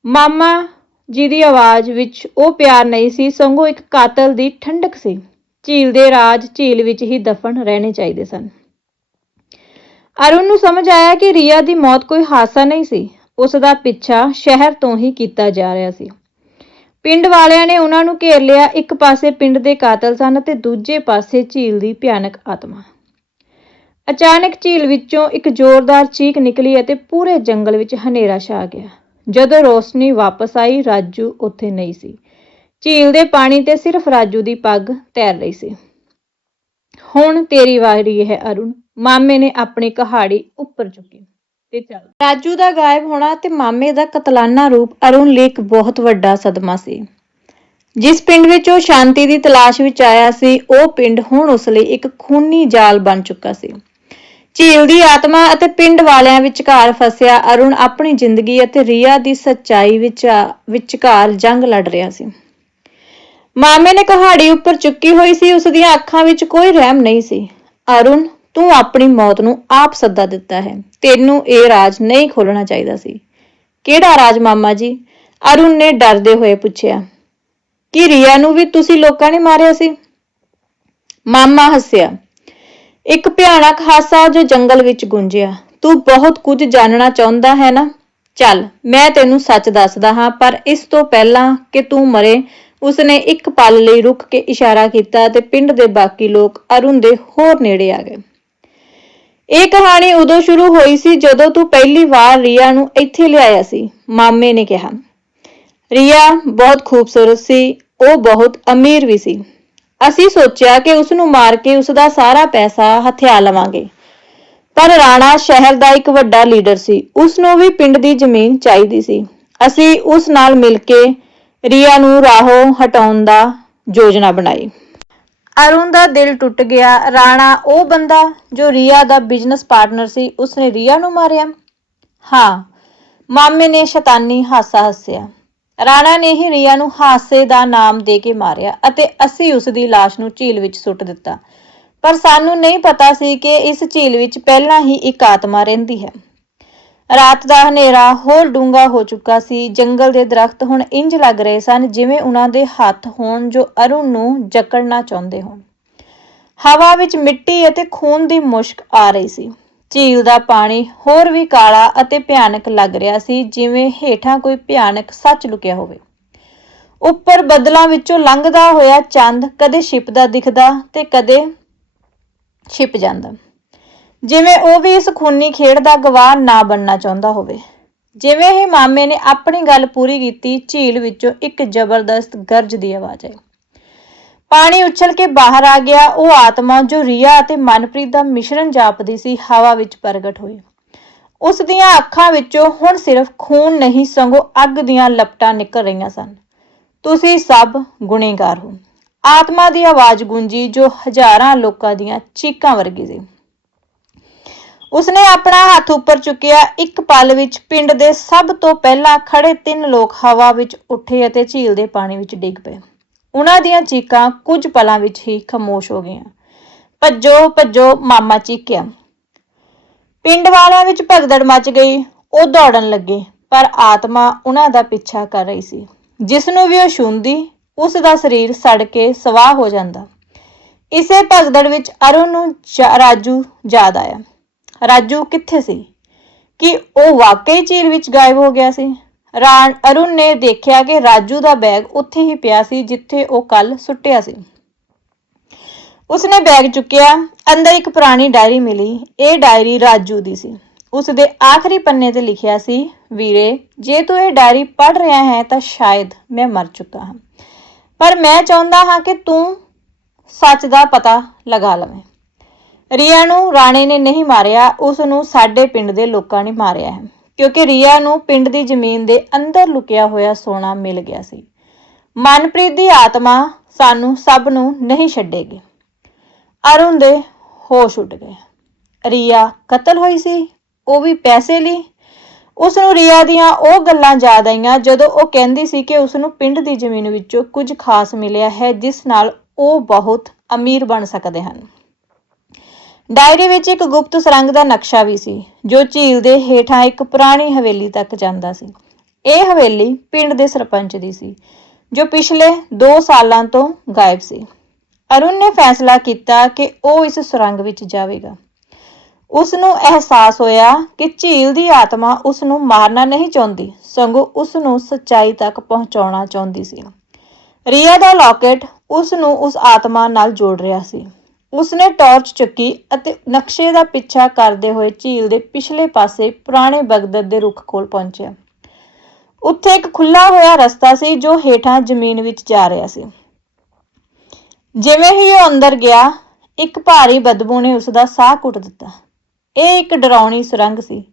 Speaker 1: ਮਾਮਾ ਜੀ ਦੀ ਆਵਾਜ਼ ਵਿੱਚ ਉਹ ਪਿਆਰ ਨਹੀਂ ਸੀ, ਸਗੋਂ ਇੱਕ ਕਾਤਲ ਦੀ ਠੰਡਕ ਸੀ। ਝੀਲ ਦੇ ਰਾਜ, ਝੀਲ ਵਿੱਚ ਹੀ ਦਫਨ ਰਹਿਣੇ ਚਾਹੀਦੇ ਸਨ। ਅਰੁਣ ਨੂੰ ਸਮਝ ਆਇਆ ਕਿ ਰੀਆ ਦੀ ਮੌਤ ਕੋਈ ਹਾਦਸਾ ਨਹੀਂ ਸੀ। ਉਸ ਦਾ ਪਿੱਛਾ ਸ਼ਹਿਰ ਤੋਂ ਹੀ ਕੀਤਾ ਜਾ ਰਿਹਾ ਸੀ। ਪਿੰਡ ਵਾਲਿਆਂ ਨੇ ਉਹਨਾਂ ਨੂੰ ਘੇਰ ਲਿਆ, ਇੱਕ ਪਾਸੇ ਪਿੰਡ ਦੇ ਕਾਤਲ ਸਨ ਤੇ ਦੂਜੇ ਪਾਸੇ ਝੀਲ ਦੀ ਭਿਆਨਕ ਆਤਮਾ। ਅਚਾਨਕ ਝੀਲ ਵਿੱਚੋਂ ਇੱਕ ਜ਼ੋਰਦਾਰ ਚੀਕ ਨਿਕਲੀ ਅਤੇ ਪੂਰੇ ਜੰਗਲ ਵਿੱਚ ਹਨੇਰਾ ਛਾ ਗਿਆ। ਜਦੋਂ ਰੋਸ਼ਨੀ ਵਾਪਸ ਆਈ, ਰਾਜੂ ਉੱਥੇ ਨਹੀਂ ਸੀ। ਝੀਲ ਦੇ ਪਾਣੀ ਤੇ ਸਿਰਫ ਰਾਜੂ ਦੀ ਪੱਗ ਤੈਰ ਰਹੀ ਸੀ। ਹੁਣ ਤੇਰੀ ਵਾਰੀ ਹੈ, ਅਰੁਣ। ਮਾਮੇ ਨੇ ਆਪਣੀ ਕਹਾੜੀ ਉੱਪਰ ਚੁੱਕੀ ਤੇ ਚੱਲ ਰਾਜੂ ਦਾ ਗਾਇਬ ਹੋਣਾ ਤੇ ਮਾਮੇ ਦਾ ਕਤਲਾਨਾ ਰੂਪ ਅਰੁਣ ਲਈ ਇੱਕ ਬਹੁਤ ਵੱਡਾ ਸਦਮਾ ਸੀ। ਜਿਸ ਪਿੰਡ ਵਿੱਚ ਉਹ ਸ਼ਾਂਤੀ ਦੀ ਤਲਾਸ਼ ਵਿੱਚ ਆਇਆ ਸੀ, ਉਹ ਪਿੰਡ ਹੁਣ ਉਸ ਲਈ ਇੱਕ ਖੂਨੀ ਜਾਲ ਬਣ ਚੁੱਕਾ ਸੀ। ਝੀਲ ਦੀ ਆਤਮਾ ਅਤੇ ਪਿੰਡ ਵਾਲਿਆਂ ਵਿਚਕਾਰ ਫਸਿਆ ਅਰੁਣ ਆਪਣੀ ਜ਼ਿੰਦਗੀ ਅਤੇ ਰੀਆ ਦੀ ਸੱਚਾਈ ਵਿੱਚ ਵਿਚਕਾਰ ਜੰਗ ਲੜ ਰਿਹਾ ਸੀ। ਮਾਮੇ ਨੇ ਕਹਾੜੀ ਉੱਪਰ ਚੁੱਕੀ ਹੋਈ ਸੀ, ਉਸ ਦੀਆਂ ਅੱਖਾਂ ਵਿੱਚ ਕੋਈ ਰਹਿਮ ਨਹੀਂ ਸੀ। ਅਰੁਣ, ਤੂੰ ਆਪਣੀ ਮੌਤ ਨੂੰ ਆਪ ਸੱਦਾ ਦਿੱਤਾ ਹੈ। ਤੈਨੂੰ ਇਹ ਰਾਜ ਨਹੀਂ ਖੋਲਣਾ ਚਾਹੀਦਾ ਸੀ। ਕਿਹੜਾ ਰਾਜ, ਮਾਮਾ ਜੀ? ਅਰੁਣ ਨੇ ਡਰਦੇ ਹੋਏ ਪੁੱਛਿਆ। ਕੀ ਰੀਆ ਨੂੰ ਵੀ ਤੁਸੀਂ ਲੋਕਾਂ ਨੇ ਮਾਰਿਆ ਸੀ? ਮਾਮਾ ਹੱਸਿਆ। ਇੱਕ ਭਿਆਨਕ ਹਾਸਾ ਜੋ ਜੰਗਲ ਵਿੱਚ ਗੂੰਜਿਆ। ਤੂੰ ਬਹੁਤ ਕੁਝ ਜਾਣਨਾ ਚਾਹੁੰਦਾ ਹੈ ਨਾ? ਚੱਲ, ਮੈਂ ਤੈਨੂੰ ਸੱਚ ਦੱਸਦਾ ਹਾਂ, ਪਰ ਇਸ ਤੋਂ ਪਹਿਲਾਂ ਕਿ ਤੂੰ ਮਰੇ ਉਸਨੇ ਇੱਕ ਪਲ ਲਈ ਰੁਕ ਕੇ ਇਸ਼ਾਰਾ ਕੀਤਾ ਤੇ ਪਿੰਡ ਦੇ ਬਾਕੀ ਲੋਕ ਅਰੁਣ ਦੇ ਹੋਰ ਨੇੜੇ ਆ ਗਏ। ਇਹ ਕਹਾਣੀ ਉਦੋਂ ਸ਼ੁਰੂ ਹੋਈ ਸੀ ਜਦੋਂ ਤੂੰ ਪਹਿਲੀ ਵਾਰ ਰੀਆ ਨੂੰ ਇੱਥੇ ਲਿਆਇਆ ਸੀ, ਮਾਮੇ ਨੇ ਕਿਹਾ। ਰੀਆ ਬਹੁਤ ਖੂਬਸੂਰਤ ਸੀ, ਉਹ ਬਹੁਤ ਅਮੀਰ ਵੀ ਸੀ। ਅਸੀਂ ਸੋਚਿਆ ਕਿ ਉਸ ਨੂੰ ਮਾਰ ਕੇ ਉਸ ਦਾ ਸਾਰਾ ਪੈਸਾ ਹਥਿਆ ਲਵਾਂਗੇ। ਪਰ ਰਾਣਾ ਸ਼ਹਿਰ ਦਾ ਇੱਕ ਵੱਡਾ ਲੀਡਰ ਸੀ ਉਸ ਨੂੰ ਵੀ ਪਿੰਡ ਦੀ ਜ਼ਮੀਨ ਚਾਹੀਦੀ ਸੀ। ਅਸੀਂ ਉਸ ਨਾਲ ਮਿਲ ਕੇ ਰੀਆ ਨੂੰ ਰਾਹੋਂ ਹਟਾਉਣ ਦਾ ਯੋਜਨਾ ਬਣਾਈ। ਅਰੁਣ ਦਾ ਦਿਲ ਟੁੱਟ ਗਿਆ। ਰਾਣਾ ਉਹ ਬੰਦਾ ਜੋ ਰੀਆ ਦਾ ਬਿਜ਼ਨਸ ਪਾਰਟਨਰ ਸੀ, ਉਸਨੇ ਰੀਆ ਨੂੰ ਮਾਰਿਆ। ਹਾਂ, ਮਾਮੇ ਨੇ ਸ਼ੈਤਾਨੀ ਹਾਸਾ ਹੱਸਿਆ। ਰਾਣਾ ਨੇ ਹੀ ਰੀਆ ਨੂੰ ਹਾਸੇ ਦਾ ਨਾਮ ਦੇ ਕੇ ਮਾਰਿਆ ਅਤੇ ਅਸੀਂ ਉਸ ਦੀ ਲਾਸ਼ ਨੂੰ ਝੀਲ ਵਿੱਚ ਸੁੱਟ ਦਿੱਤਾ। ਪਰ ਸਾਨੂੰ ਨਹੀਂ ਪਤਾ ਸੀ ਕਿ ਇਸ ਝੀਲ ਵਿੱਚ ਪਹਿਲਾਂ ਹੀ ਇੱਕ ਆਤਮਾ ਰਹਿੰਦੀ ਹੈ। ਰਾਤ ਦਾ ਹਨੇਰਾ ਹੋਰ ਡੂੰਘਾ ਹੋ ਚੁੱਕਾ ਸੀ। ਜੰਗਲ ਦੇ ਦਰਖਤ ਹੁਣ ਇੰਜ ਲੱਗ ਰਹੇ ਸਨ ਜਿਵੇਂ ਉਹਨਾਂ ਦੇ ਹੱਥ ਹੋਣ ਜੋ ਅਰੁਣ ਨੂੰ ਜਕੜਨਾ ਚਾਹੁੰਦੇ ਹੋਣ। ਹਵਾ ਵਿੱਚ ਮਿੱਟੀ ਅਤੇ ਖੂਨ ਦੀ ਮੁਸ਼ਕ ਆ ਰਹੀ ਸੀ। ਝੀਲ ਦਾ ਪਾਣੀ ਹੋਰ ਵੀ ਕਾਲਾ ਅਤੇ ਭਿਆਨਕ ਲੱਗ ਰਿਹਾ ਸੀ ਜਿਵੇਂ ਹੇਠਾਂ ਕੋਈ ਭਿਆਨਕ ਸੱਚ ਲੁਕਿਆ ਹੋਵੇ। ਉੱਪਰ ਬੱਦਲਾਂ ਵਿੱਚੋਂ ਲੰਘਦਾ ਹੋਇਆ ਚੰਦ ਕਦੇ ਛਿਪਦਾ ਦਿਖਦਾ ਤੇ ਕਦੇ ਛਿਪ ਜਾਂਦਾ। ਜਿਵੇਂ ਉਹ ਵੀ ਇਸ ਖੂਨੀ ਖੇਡ ਦਾ ਗਵਾਹ ਨਾ ਬਣਨਾ ਚਾਹੁੰਦਾ ਹੋਵੇ। ਜਿਵੇਂ ਹੀ ਮਾਮੇ ਨੇ ਆਪਣੀ ਗੱਲ ਪੂਰੀ ਕੀਤੀ, ਝੀਲ ਵਿੱਚੋਂ ਇੱਕ ਜ਼ਬਰਦਸਤ ਗਰਜ ਦੀ ਆਵਾਜ਼ ਆਈ। ਪਾਣੀ ਉਛਲ ਕੇ ਬਾਹਰ ਆ ਗਿਆ, ਉਹ ਆਤਮਾ ਜੋ ਰੀਆ ਅਤੇ ਮਨਪ੍ਰੀਤ ਦਾ ਮਿਸ਼ਰਣ ਜਾਪਦੀ ਸੀ, ਹਵਾ ਵਿੱਚ ਪ੍ਰਗਟ ਹੋਈ। ਉਸ ਦੀਆਂ ਅੱਖਾਂ ਵਿੱਚੋਂ ਹੁਣ ਸਿਰਫ ਖੂਨ ਨਹੀਂ, ਸਗੋਂ ਅੱਗ ਦੀਆਂ ਲਪਟਾਂ ਨਿਕਲ ਰਹੀਆਂ ਸਨ। ਤੁਸੀਂ ਸਭ ਗੁਨੇਗਾਰ ਹੋ। ਆਤਮਾ ਦੀ ਆਵਾਜ਼ ਗੂੰਜੀ ਜੋ ਹਜ਼ਾਰਾਂ ਲੋਕਾਂ ਦੀਆਂ ਚੀਕਾਂ ਵਰਗੀ ਸੀ। ਉਸਨੇ ਆਪਣਾ ਹੱਥ ਉੱਪਰ ਚੁੱਕਿਆ। ਇੱਕ ਪਲ ਵਿੱਚ ਪਿੰਡ ਦੇ ਸਭ ਤੋਂ ਪਹਿਲਾਂ ਖੜੇ ਤਿੰਨ ਲੋਕ ਹਵਾ ਵਿੱਚ ਉੱਠੇ ਅਤੇ ਝੀਲ ਦੇ ਪਾਣੀ ਵਿੱਚ ਡਿੱਗ ਪਏ। ਉਹਨਾਂ ਦੀਆਂ ਚੀਕਾਂ ਕੁਝ ਪਲਾਂ ਵਿੱਚ ਹੀ ਖਾਮੋਸ਼ ਹੋ ਗਈਆਂ। ਭੱਜੋ ਭੱਜੋ, ਮਾਮਾ ਚੀਕਿਆ। ਪਿੰਡ ਵਾਲਿਆਂ ਵਿੱਚ ਭਗਦੜ ਮਚ ਗਈ। ਉਹ ਦੌੜਨ ਲੱਗੇ, ਪਰ ਆਤਮਾ ਉਹਨਾਂ ਦਾ ਪਿੱਛਾ ਕਰ ਰਹੀ ਸੀ। ਜਿਸ ਨੂੰ ਵੀ ਉਹ ਛੂੰਦੀ ਉਸ ਦਾ ਸਰੀਰ ਸੜ ਕੇ ਸਵਾਹ ਹੋ ਜਾਂਦਾ। ਇਸੇ ਭਗਦੜ ਵਿੱਚ ਅਰੁਣ ਨੂੰ ਜਾ- ਰਾਜੂ ਯਾਦ ਆਇਆ। ਰਾਜੂ ਕਿੱਥੇ ਸੀ? ਕਿ ਉਹ ਵਾਕਈ ਝੀਲ ਵਿੱਚ ਗਾਇਬ ਹੋ ਗਿਆ ਸੀ? ਰਾਣ ਅਰੁਣ ਨੇ ਦੇਖਿਆ ਕਿ ਰਾਜੂ ਦਾ ਬੈਗ ਉੱਥੇ ਹੀ ਪਿਆ ਸੀ ਜਿੱਥੇ ਉਹ ਕੱਲ ਸੁੱਟਿਆ ਸੀ। ਉਸਨੇ ਬੈਗ ਚੁੱਕਿਆ, ਅੰਦਰ ਇੱਕ ਪੁਰਾਣੀ ਡਾਇਰੀ ਮਿਲੀ, ਇਹ ਡਾਇਰੀ ਰਾਜੂ ਦੀ ਸੀ। ਉਸ ਦੇ ਆਖਰੀ ਪੰਨੇ ਤੇ ਲਿਖਿਆ ਸੀ, ਵੀਰੇ, ਜੇ ਤੂੰ ਇਹ ਡਾਇਰੀ ਪੜ੍ਹ ਰਿਹਾ ਹੈ ਤਾਂ ਸ਼ਾਇਦ ਮੈਂ ਮਰ ਚੁੱਕਾ ਹਾਂ। ਪਰ ਮੈਂ ਚਾਹੁੰਦਾ ਹਾਂ ਕਿ ਤੂੰ ਸੱਚ ਦਾ ਪਤਾ ਲਗਾ ਲਵੇਂ। ਰੀਆ ਨੂੰ ਰਾਣੇ ਨੇ ਨਹੀਂ ਮਾਰਿਆ ਉਸ ਨੂੰ ਸਾਡੇ ਪਿੰਡ ਦੇ ਲੋਕਾਂ ਨੇ ਮਾਰਿਆ ਹੈ। ਕਿਉਂਕਿ ਰੀਆ ਨੂੰ ਪਿੰਡ ਦੀ ਜ਼ਮੀਨ ਦੇ ਅੰਦਰ ਲੁਕਿਆ ਹੋਇਆ ਸੋਨਾ ਮਿਲ ਗਿਆ ਸੀ। ਮਨਪ੍ਰੀਤ ਦੀ ਆਤਮਾ ਸਾਨੂੰ ਸਭ ਨੂੰ ਨਹੀਂ ਛੱਡੇਗੀ। ਅਰੁਣ ਦੇ ਹੋਸ਼ ਉੱਡ ਗਏ। ਰੀਆ ਕਤਲ ਹੋਈ ਸੀ, ਉਹ ਵੀ ਪੈਸੇ ਲਈ। ਉਸ ਨੂੰ ਰੀਆ ਦੀਆਂ ਉਹ ਗੱਲਾਂ ਯਾਦ ਆਈਆਂ ਜਦੋਂ ਉਹ ਕਹਿੰਦੀ ਸੀ ਕਿ ਉਸ ਨੂੰ ਪਿੰਡ ਦੀ ਜ਼ਮੀਨ ਵਿੱਚੋਂ ਕੁਝ ਖਾਸ ਮਿਲਿਆ ਹੈ, ਜਿਸ ਨਾਲ ਉਹ ਬਹੁਤ ਅਮੀਰ ਬਣ ਸਕਦੇ ਹਨ। ਡਾਇਰੀ ਵਿੱਚ ਇੱਕ ਗੁਪਤ ਸੁਰੰਗ ਦਾ ਨਕਸ਼ਾ ਵੀ ਸੀ, ਜੋ ਝੀਲ ਦੇ ਹੇਠਾਂ ਇੱਕ ਪੁਰਾਣੀ ਹਵੇਲੀ ਤੱਕ ਜਾਂਦਾ ਸੀ। ਇਹ ਹਵੇਲੀ ਪਿੰਡ ਦੇ ਸਰਪੰਚ ਦੀ ਸੀ, ਜੋ ਪਿਛਲੇ 2 ਸਾਲਾਂ ਤੋਂ ਗਾਇਬ ਸੀ। ਅਰੁਣ ਨੇ ਫੈਸਲਾ ਕੀਤਾ ਕਿ ਉਹ ਇਸ ਸੁਰੰਗ ਵਿੱਚ ਜਾਵੇਗਾ। ਉਸ ਨੂੰ ਅਹਿਸਾਸ ਹੋਇਆ ਕਿ ਝੀਲ ਦੀ ਆਤਮਾ ਉਸ ਨੂੰ ਮਾਰਨਾ ਨਹੀਂ ਚਾਹੁੰਦੀ, ਸਗੋਂ ਉਸ ਨੂੰ ਸੱਚਾਈ ਤੱਕ ਪਹੁੰਚਾਉਣਾ ਚਾਹੁੰਦੀ ਸੀ। ਰੀਆ ਦਾ ਲਾਕੇਟ ਉਸ ਨੂੰ ਉਸ ਆਤਮਾ ਨਾਲ ਜੋੜ ਰਿਹਾ ਸੀ। ਉਸਨੇ ਟਾਰਚ ਚੁੱਕੀ ਅਤੇ ਨਕਸ਼ੇ ਦਾ ਪਿੱਛਾ ਕਰਦੇ ਹੋਏ ਝੀਲ ਦੇ ਪਿਛਲੇ ਪਾਸੇ ਪੁਰਾਣੇ ਬਗਦਦ ਦੇ ਰੁੱਖ ਕੋਲ ਪਹੁੰਚਿਆ। ਉੱਥੇ ਇੱਕ ਖੁੱਲਾ ਹੋਇਆ ਰਸਤਾ ਸੀ ਜੋ ਹੇਠਾਂ ਜ਼ਮੀਨ ਵਿੱਚ ਜਾ ਰਿਹਾ ਸੀ। ਜਿਵੇਂ ਹੀ ਉਹ ਅੰਦਰ ਗਿਆ, ਇੱਕ ਭਾਰੀ ਬਦਬੂ ਨੇ ਉਸ ਦਾ ਸਾਹ ਘੁੱਟ ਦਿੱਤਾ। ਇਹ ਇੱਕ ਡਰਾਉਣੀ ਸੁਰੰਗ ਸੀ,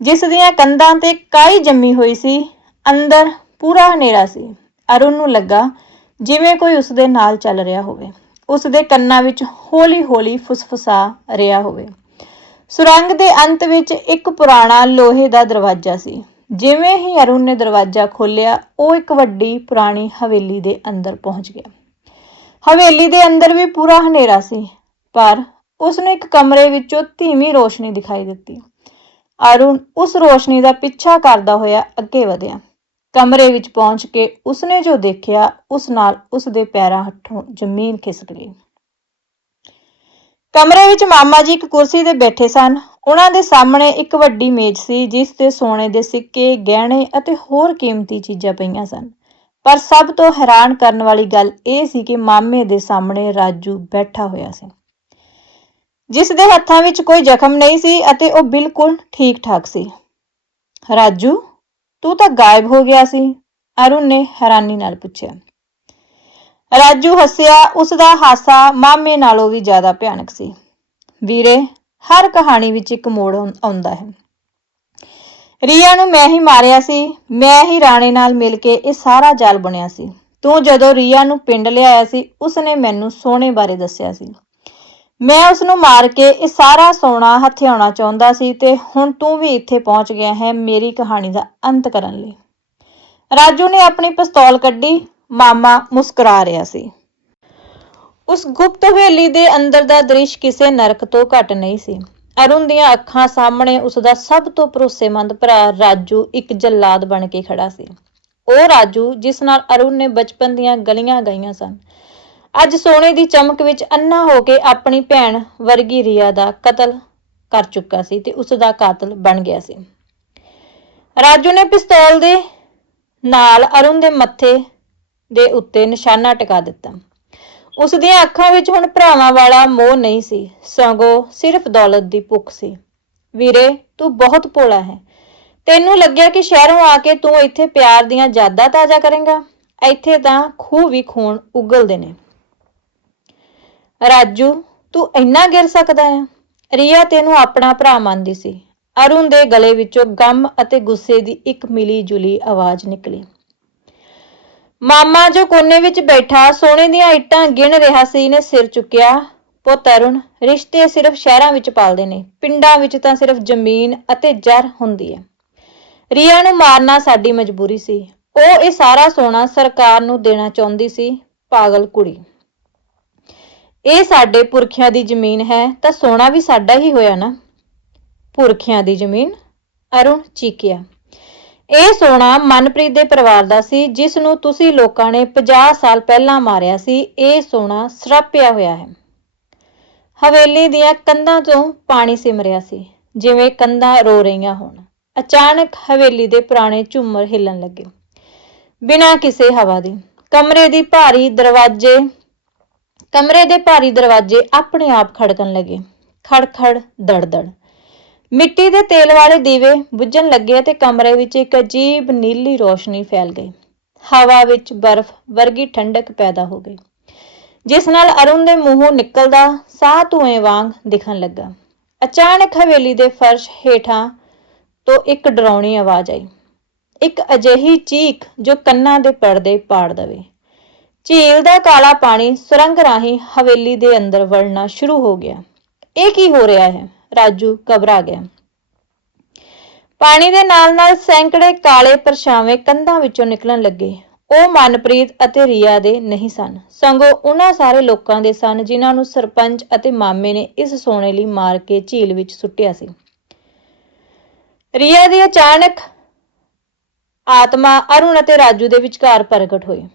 Speaker 1: ਜਿਸ ਦੀਆਂ ਕੰਧਾਂ ਤੇ ਕਾਈ ਜੰਮੀ ਹੋਈ ਸੀ। ਅੰਦਰ ਪੂਰਾ ਹਨੇਰਾ ਸੀ। ਅਰੁਣ ਨੂੰ ਲੱਗਾ ਜਿਵੇਂ ਕੋਈ ਉਸ ਦੇ ਨਾਲ ਚੱਲ ਰਿਹਾ ਹੋਵੇ। ਉਸ ਦੇ ਕੰਨਾਂ ਵਿੱਚ ਹੌਲੀ-ਹੌਲੀ ਫੁਸਫੁਸਾ ਰਿਹਾ ਹੋਵੇ। ਸੁਰੰਗ ਦੇ ਅੰਤ ਵਿੱਚ ਇੱਕ ਪੁਰਾਣਾ ਲੋਹੇ ਦਾ ਦਰਵਾਜ਼ਾ ਸੀ। ਜਿਵੇਂ ਹੀ ਅਰੁਣ ਨੇ ਦਰਵਾਜ਼ਾ ਖੋਲ੍ਹਿਆ, ਉਹ ਇੱਕ ਵੱਡੀ ਪੁਰਾਣੀ ਹਵੇਲੀ ਦੇ ਅੰਦਰ ਪਹੁੰਚ ਗਿਆ। ਹਵੇਲੀ ਦੇ ਅੰਦਰ ਵੀ ਪੂਰਾ ਹਨੇਰਾ ਸੀ, ਪਰ ਉਸ ਨੂੰ ਇੱਕ ਕਮਰੇ ਵਿੱਚੋਂ ਧੀਮੀ ਰੋਸ਼ਨੀ ਦਿਖਾਈ ਦਿੱਤੀ। ਅਰੁਣ ਉਸ ਰੋਸ਼ਨੀ ਦਾ ਪਿੱਛਾ ਕਰਦਾ ਹੋਇਆ ਅੱਗੇ ਵਧਿਆ। ਕਮਰੇ ਵਿੱਚ ਪਹੁੰਚ ਕੇ ਉਸਨੇ ਜੋ ਦੇਖਿਆ, ਉਸ ਨਾਲ ਉਸ ਦੇ ਪੈਰਾਂ ਹੱਥੋਂ ਜ਼ਮੀਨ ਖਿਸਕ ਗਈ। ਕਮਰੇ ਵਿੱਚ ਮਾਮਾ ਜੀ ਇੱਕ ਕੁਰਸੀ ਤੇ ਬੈਠੇ ਸਨ। ਉਹਨਾਂ ਦੇ ਸਾਹਮਣੇ ਇੱਕ ਵੱਡੀ ਮੇਜ਼ ਸੀ, ਜਿਸ ਤੇ ਸੋਨੇ ਦੇ ਸਿੱਕੇ, ਗਹਿਣੇ ਅਤੇ ਹੋਰ ਕੀਮਤੀ ਚੀਜ਼ਾਂ ਪਈਆਂ ਸਨ। ਪਰ ਸਭ ਤੋਂ ਹੈਰਾਨ ਕਰਨ ਵਾਲੀ ਗੱਲ ਇਹ ਸੀ ਕਿ ਮਾਮੇ ਦੇ ਸਾਹਮਣੇ ਰਾਜੂ ਬੈਠਾ ਹੋਇਆ ਸੀ। ਜਿਸ ਦੇ ਹੱਥਾਂ ਵਿੱਚ ਕੋਈ ਜ਼ਖਮ ਨਹੀਂ ਸੀ ਅਤੇ ਉਹ ਬਿਲਕੁਲ ਠੀਕ ਠਾਕ ਸੀ। ਰਾਜੂ? ਤੂੰ ਤਾਂ ਗਾਇਬ ਹੋ ਗਿਆ ਸੀ, ਅਰੁਣ ਨੇ ਹੈਰਾਨੀ ਨਾਲ ਪੁੱਛਿਆ। ਰਾਜੂ ਹੱਸਿਆ ਉਸ ਦਾ ਹਾਸਾ ਮਾਮੇ ਨਾਲੋਂ ਵੀ ਜ਼ਿਆਦਾ ਭਿਆਨਕ ਸੀ। ਵੀਰੇ, ਹਰ ਕਹਾਣੀ ਵਿੱਚ ਇੱਕ ਮੋੜ ਆਉਂਦਾ ਹੈ। ਰੀਆ ਨੂੰ ਮੈਂ ਹੀ ਮਾਰਿਆ ਸੀ, ਮੈਂ ਹੀ ਰਾਣੇ ਨਾਲ ਮਿਲ ਕੇ ਇਹ ਸਾਰਾ ਜਾਲ ਬਣਿਆ ਸੀ। ਤੂੰ ਜਦੋਂ ਰੀਆ ਨੂੰ ਪਿੰਡ ਲਿਆਇਆ ਸੀ, ਉਸਨੇ ਮੈਨੂੰ ਸੋਨੇ ਬਾਰੇ ਦੱਸਿਆ ਸੀ। ਮੈਂ ਉਸ ਨੂੰ ਮਾਰ ਕੇ ਇਹ ਸਾਰਾ ਸੋਨਾ ਹਥਿਆਉਣਾ ਚਾਹੁੰਦਾ ਸੀ ਤੇ ਹੁਣ ਤੂੰ ਵੀ ਇੱਥੇ ਪਹੁੰਚ ਗਿਆ ਹੈ ਮੇਰੀ ਕਹਾਣੀ ਦਾ ਅੰਤ ਕਰਨ ਲਈ। ਰਾਜੂ ਨੇ ਆਪਣੀ ਪਿਸਤੌਲ ਕੱਢੀ, ਮਾਮਾ ਮੁਸਕਰਾ ਰਿਹਾ ਸੀ। ਉਸ ਗੁਪਤ ਹਵੇਲੀ ਦੇ ਅੰਦਰ ਦਾ ਦ੍ਰਿਸ਼ ਕਿਸੇ ਨਰਕ ਤੋਂ ਘੱਟ ਨਹੀਂ ਸੀ। ਅਰੁਣ ਦੀਆਂ ਅੱਖਾਂ ਸਾਹਮਣੇ ਉਸ ਦਾ ਸਭ ਤੋਂ ਭਰੋਸੇਮੰਦ ਭਰਾ ਰਾਜੂ ਇੱਕ ਜੱਲਾਦ ਬਣ ਕੇ ਖੜਾ ਸੀ। ਉਹ ਰਾਜੂ ਜਿਸ ਨਾਲ ਅਰੁਣ ਨੇ ਬਚਪਨ ਦੀਆਂ ਗਲੀਆਂ ਗਈਆਂ ਸਨ ਅੱਜ ਸੋਨੇ ਦੀ ਚਮਕ ਵਿੱਚ ਅੰਨਾ ਹੋ ਕੇ ਆਪਣੀ ਭੈਣ ਵਰਗੀ ਰੀਆ ਦਾ ਕਤਲ ਕਰ ਚੁੱਕਾ ਸੀ ਤੇ ਉਸ ਦਾ ਕਾਤਲ ਬਣ ਗਿਆ ਸੀ। ਰਾਜੂ ਨੇ ਪਿਸਤੌਲ ਦੇ ਨਾਲ ਅਰੁਣ ਦੇ ਮੱਥੇ ਦੇ ਉੱਤੇ ਨਿਸ਼ਾਨਾ ਟਿਕਾ ਦਿੱਤਾ। ਉਸ ਦੀਆਂ ਅੱਖਾਂ ਵਿੱਚ ਹੁਣ ਭਰਾਵਾਂ ਵਾਲਾ ਮੋਹ ਨਹੀਂ ਸੀ, ਸਗੋਂ ਸਿਰਫ ਦੌਲਤ ਦੀ ਭੁੱਖ ਸੀ। ਵੀਰੇ, ਤੂੰ ਬਹੁਤ ਭੋਲਾ ਹੈ। ਤੈਨੂੰ ਲੱਗਿਆ ਕਿ ਸ਼ਹਿਰੋਂ ਆ ਕੇ ਤੂੰ ਇੱਥੇ ਪਿਆਰ ਦੀਆਂ ਯਾਦਾਂ ਤਾਜ਼ਾ ਕਰੇਂਗਾ? ਇੱਥੇ ਤਾਂ ਖੂਹ ਵੀ ਖੂਨ ਉਗਲਦੇ ਨੇ। ਰਾਜੂ, ਤੂੰ ਇੰਨਾ ਗਿਰ ਸਕਦਾ ਹੈ? ਰੀਆ ਤੈਨੂੰ ਆਪਣਾ ਭਰਾ ਮੰਨਦੀ ਸੀ। ਅਰੁਣ ਦੇ ਗਲੇ ਵਿੱਚੋਂ ਗਮ ਅਤੇ ਗੁੱਸੇ ਦੀ ਇੱਕ ਮਿਲੀ ਜੁਲੀ ਆਵਾਜ਼ ਨਿਕਲੀ। ਮਾਮਾ ਜੋ ਕੋਨੇ ਵਿੱਚ ਬੈਠਾ, ਸੋਨੇ ਦੀਆਂ ਇੱਟਾਂ ਗਿਣ ਰਿਹਾ ਸੀ ਨੇ ਸਿਰ ਚੁੱਕਿਆ। ਪੁੱਤ ਅਰੁਣ, ਰਿਸ਼ਤੇ ਸਿਰਫ ਸ਼ਹਿਰਾਂ ਵਿੱਚ ਪਾਲਦੇ ਨੇ, ਪਿੰਡਾਂ ਵਿੱਚ ਤਾਂ ਸਿਰਫ ਜ਼ਮੀਨ ਅਤੇ ਜ਼ਰ ਹੁੰਦੀ ਹੈ। ਰੀਆ ਨੂੰ ਮਾਰਨਾ ਸਾਡੀ ਮਜਬੂਰੀ ਸੀ। ਉਹ ਇਹ ਸਾਰਾ ਸੋਨਾ ਸਰਕਾਰ ਨੂੰ ਦੇਣਾ ਚਾਹੁੰਦੀ ਸੀ, ਪਾਗਲ ਕੁੜੀ। ਇਹ ਸਾਡੇ ਪੁਰਖਿਆਂ ਦੀ ਜ਼ਮੀਨ ਹੈ, ਤਾਂ ਸੋਨਾ ਵੀ ਸਾਡਾ ਹੀ ਹੋਇਆ ਨਾ। ਪੁਰਖਿਆਂ ਦੀ ਜ਼ਮੀਨ, ਅਰੁਣ ਚੀਕਿਆ। ਇਹ ਸੋਨਾ ਮਨਪ੍ਰੀਤ ਦੇ ਪਰਿਵਾਰ ਦਾ ਸੀ, ਜਿਸ ਨੂੰ ਤੁਸੀਂ ਲੋਕਾਂ ਨੇ 50 ਸਾਲ ਪਹਿਲਾਂ ਮਾਰਿਆ ਸੀ। ਇਹ ਸੋਨਾ ਸਰਾਪਿਆ ਹੋਇਆ ਹੈ। ਹਵੇਲੀ ਦੀਆਂ ਕੰਧਾਂ ਤੋਂ ਪਾਣੀ ਸਿਮਰਿਆ ਸੀ, ਜਿਵੇਂ ਕੰਧਾਂ ਰੋ ਰਹੀਆਂ ਹੋਣ। ਅਚਾਨਕ ਹਵੇਲੀ ਦੇ ਪੁਰਾਣੇ ਝੂਮਰ ਹਿੱਲਣ ਲੱਗੇ। ਬਿਨਾਂ ਕਿਸੇ ਹਵਾ ਦੇ। ਕਮਰੇ ਦੀ ਭਾਰੀ ਦਰਵਾਜ਼ੇ ਕਮਰੇ ਦੇ ਭਾਰੀ ਦਰਵਾਜ਼ੇ ਆਪਣੇ ਆਪ ਖੜਕਣ ਲੱਗੇ। ਖੜ-ਖੜ, ਦੜ-ਦੜ। ਮਿੱਟੀ ਦੇ ਤੇਲ ਵਾਲੇ ਦੀਵੇ ਬੁੱਝਣ ਲੱਗੇ ਤੇ ਕਮਰੇ ਵਿੱਚ ਇੱਕ ਅਜੀਬ ਨੀਲੀ ਰੋਸ਼ਨੀ ਫੈਲ ਗਈ। ਹਵਾ ਵਿੱਚ ਬਰਫ਼ ਵਰਗੀ ਠੰਡਕ ਪੈਦਾ ਹੋ ਗਈ। ਜਿਸ ਨਾਲ ਅਰੁਣ ਦੇ ਮੂੰਹੋਂ ਨਿਕਲਦਾ ਸਾਹ ਧੂਏ ਵਾਂਗ ਦਿਖਣ ਲੱਗਾ। ਅਚਾਨਕ ਹਵੇਲੀ ਦੇ ਫਰਸ਼ ਹੇਠਾਂ ਤੋਂ ਇੱਕ ਡਰਾਉਣੀ ਆਵਾਜ਼ ਆਈ। ਇੱਕ ਅਜਿਹੀ ਚੀਖ ਜੋ ਕੰਨਾਂ ਦੇ ਪਰਦੇ ਪਾੜ ਦਵੇ। ਝੀਲ ਦਾ ਕਾਲਾ ਪਾਣੀ ਸੁਰੰਗ ਰਾਹੀਂ ਹਵੇਲੀ ਦੇ ਅੰਦਰ ਵੜਨਾ ਸ਼ੁਰੂ ਹੋ ਗਿਆ। ਇਹ ਕੀ ਹੋ ਰਿਹਾ ਹੈ? ਰਾਜੂ ਘਬਰਾ ਗਿਆ। ਪਾਣੀ ਦੇ ਨਾਲ-ਨਾਲ ਸੈਂਕੜੇ ਕਾਲੇ ਪਰਛਾਵੇਂ ਕੰਧਾਂ ਵਿੱਚੋਂ ਨਿਕਲਣ ਲੱਗੇ। ਉਹ ਮਨਪ੍ਰੀਤ ਅਤੇ ਰੀਆ ਦੇ ਨਹੀਂ ਸਨ। ਸੰਗੋ ਉਹਨਾਂ ਸਾਰੇ ਲੋਕਾਂ ਦੇ ਸਨ ਜਿਨ੍ਹਾਂ ਨੂੰ ਸਰਪੰਚ ਅਤੇ ਮਾਮੇ ਨੇ ਇਸ ਸੋਨੇ ਲਈ ਮਾਰ ਕੇ ਝੀਲ ਵਿੱਚ ਸੁੱਟਿਆ ਸੀ। ਰੀਆ ਦੀ ਅਚਾਨਕ ਆਤਮਾ ਅਰੁਣ ਅਤੇ ਰਾਜੂ ਦੇ ਵਿਚਕਾਰ ਪ੍ਰਗਟ ਹੋਈ।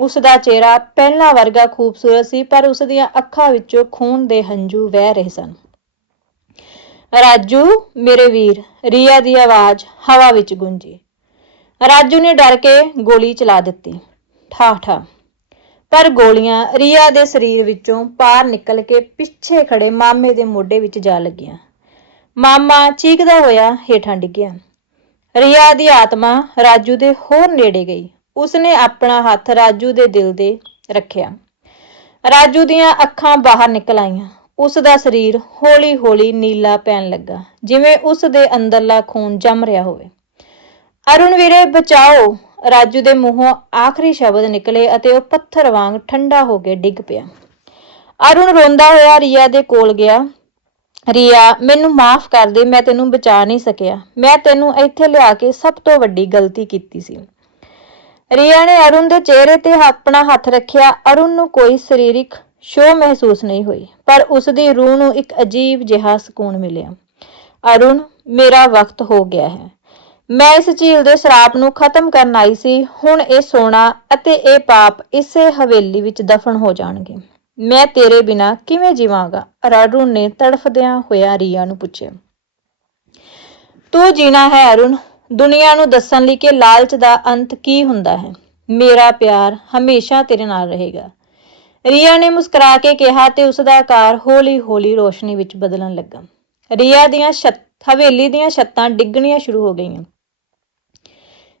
Speaker 1: ਉਸ ਦਾ ਚਿਹਰਾ ਪਹਿਲਾਂ ਵਰਗਾ ਖੂਬਸੂਰਤ ਸੀ, ਪਰ ਉਸ ਦੀਆਂ ਅੱਖਾਂ ਵਿੱਚੋਂ ਖੂਨ ਦੇ ਹੰਝੂ ਵਹਿ ਰਹੇ ਸਨ। ਰਾਜੂ, ਮੇਰੇ ਵੀਰ, ਰੀਆ ਦੀ ਆਵਾਜ਼ ਹਵਾ ਵਿੱਚ ਗੂੰਜੀ। ਰਾਜੂ ਨੇ ਡਰ ਕੇ ਗੋਲੀ ਚਲਾ ਦਿੱਤੀ। ਠਾ ਠਾ ਪਰ ਗੋਲੀਆਂ ਰੀਆ ਦੇ ਸਰੀਰ ਵਿੱਚੋਂ ਪਾਰ ਨਿਕਲ ਕੇ ਪਿੱਛੇ ਖੜੇ ਮਾਮੇ ਦੇ ਮੋਢੇ ਵਿੱਚ ਜਾ ਲੱਗੀਆਂ। ਮਾਮਾ ਚੀਕਦਾ ਹੋਇਆ ਹੇਠਾਂ ਡਿੱਗਿਆ। ਰੀਆ ਦੀ ਆਤਮਾ ਰਾਜੂ ਦੇ ਹੋਰ ਨੇੜੇ ਗਈ। ਉਸਨੇ ਆਪਣਾ ਹੱਥ ਰਾਜੂ ਦੇ ਦਿਲ ਦੇ ਰੱਖਿਆ। ਰਾਜੂ ਦੀਆਂ ਅੱਖਾਂ ਬਾਹਰ ਨਿਕਲ ਆਈਆਂ। ਉਸ ਦਾ ਸਰੀਰ ਹੌਲੀ-ਹੌਲੀ ਨੀਲਾ ਪੈਣ ਲੱਗਾ, ਜਿਵੇਂ ਉਸ ਦੇ ਅੰਦਰਲਾ ਖੂਨ ਜੰਮ ਰਿਹਾ ਹੋਵੇ। ਅਰੁਣ ਵੀਰੇ, ਬਚਾਓ! ਰਾਜੂ ਦੇ ਮੂੰਹੋਂ ਆਖਰੀ ਸ਼ਬਦ ਨਿਕਲੇ ਅਤੇ ਉਹ ਪੱਥਰ ਵਾਂਗ ਠੰਡਾ ਹੋ ਕੇ ਡਿੱਗ ਪਿਆ। ਅਰੁਣ ਰੋਂਦਾ ਹੋਇਆ ਰੀਆ ਦੇ ਕੋਲ ਗਿਆ। ਰੀਆ, ਮੈਨੂੰ ਮਾਫ ਕਰ ਦੇ, ਮੈਂ ਤੈਨੂੰ ਬਚਾ ਨਹੀਂ ਸਕਿਆ। ਮੈਂ ਤੈਨੂੰ ਇੱਥੇ ਲਿਆ ਕੇ ਸਭ ਤੋਂ ਵੱਡੀ ਗਲਤੀ ਕੀਤੀ ਸੀ। ਰੀਆ ਨੇ ਅਰੁਣ ਦੇ ਚਿਹਰੇ ਤੇ ਆਪਣਾ ਹੱਥ ਰੱਖਿਆ। ਅਰੁਣ ਨੂੰ ਕੋਈ ਸਰੀਰਕ ਸ਼ੋਅ ਮਹਿਸੂਸ ਨਹੀਂ ਹੋਈ, ਪਰ ਉਸ ਦੀ ਰੂਹ ਨੂੰ ਇੱਕ ਅਜੀਬ ਜਿਹਾ ਸਕੂਨ ਮਿਲਿਆ। ਅਰੁਣ, ਮੇਰਾ ਵਕਤ ਹੋ ਗਿਆ ਹੈ। ਮੈਂ ਇਸ ਝੀਲ ਦੇ ਸ਼ਰਾਪ ਨੂੰ ਖਤਮ ਕਰਨ ਆਈ ਸੀ। ਹੁਣ ਇਹ ਸੋਨਾ ਅਤੇ ਇਹ ਪਾਪ ਇਸੇ ਹਵੇਲੀ ਵਿੱਚ ਦਫਨ ਹੋ ਜਾਣਗੇ। ਮੈਂ ਤੇਰੇ ਬਿਨਾ ਕਿਵੇਂ ਜੀਵਾਂਗਾ? ਅਰੁਣ ਨੇ ਤੜਫਦਿਆਂ ਹੋਇਆ ਰੀਆ ਨੂੰ ਪੁੱਛਿਆ। ਤੂੰ ਜੀਣਾ ਹੈ ਅਰੁਣ। ਦੁਨੀਆ ਨੂੰ ਦੱਸਣ ਲਈ ਕਿ ਲਾਲਚ ਦਾ ਅੰਤ ਕੀ ਹੁੰਦਾ ਹੈ? ਮੇਰਾ ਪਿਆਰ ਹਮੇਸ਼ਾ ਤੇਰੇ ਨਾਲ ਰਹੇਗਾ। ਰੀਆ ਨੇ ਮੁਸਕਰਾ ਕੇ ਕਿਹਾ ਤੇ ਉਸ ਦਾ ਆਕਾਰ ਹੌਲੀ-ਹੌਲੀ ਰੋਸ਼ਨੀ ਵਿੱਚ ਬਦਲਣ ਲੱਗਾ। ਰੀਆ ਦੀਆਂ ਛੱਤ, ਹਵੇਲੀ ਦੀਆਂ ਛੱਤਾਂ ਡਿੱਗਣੀਆਂ ਸ਼ੁਰੂ ਹੋ ਗਈਆਂ।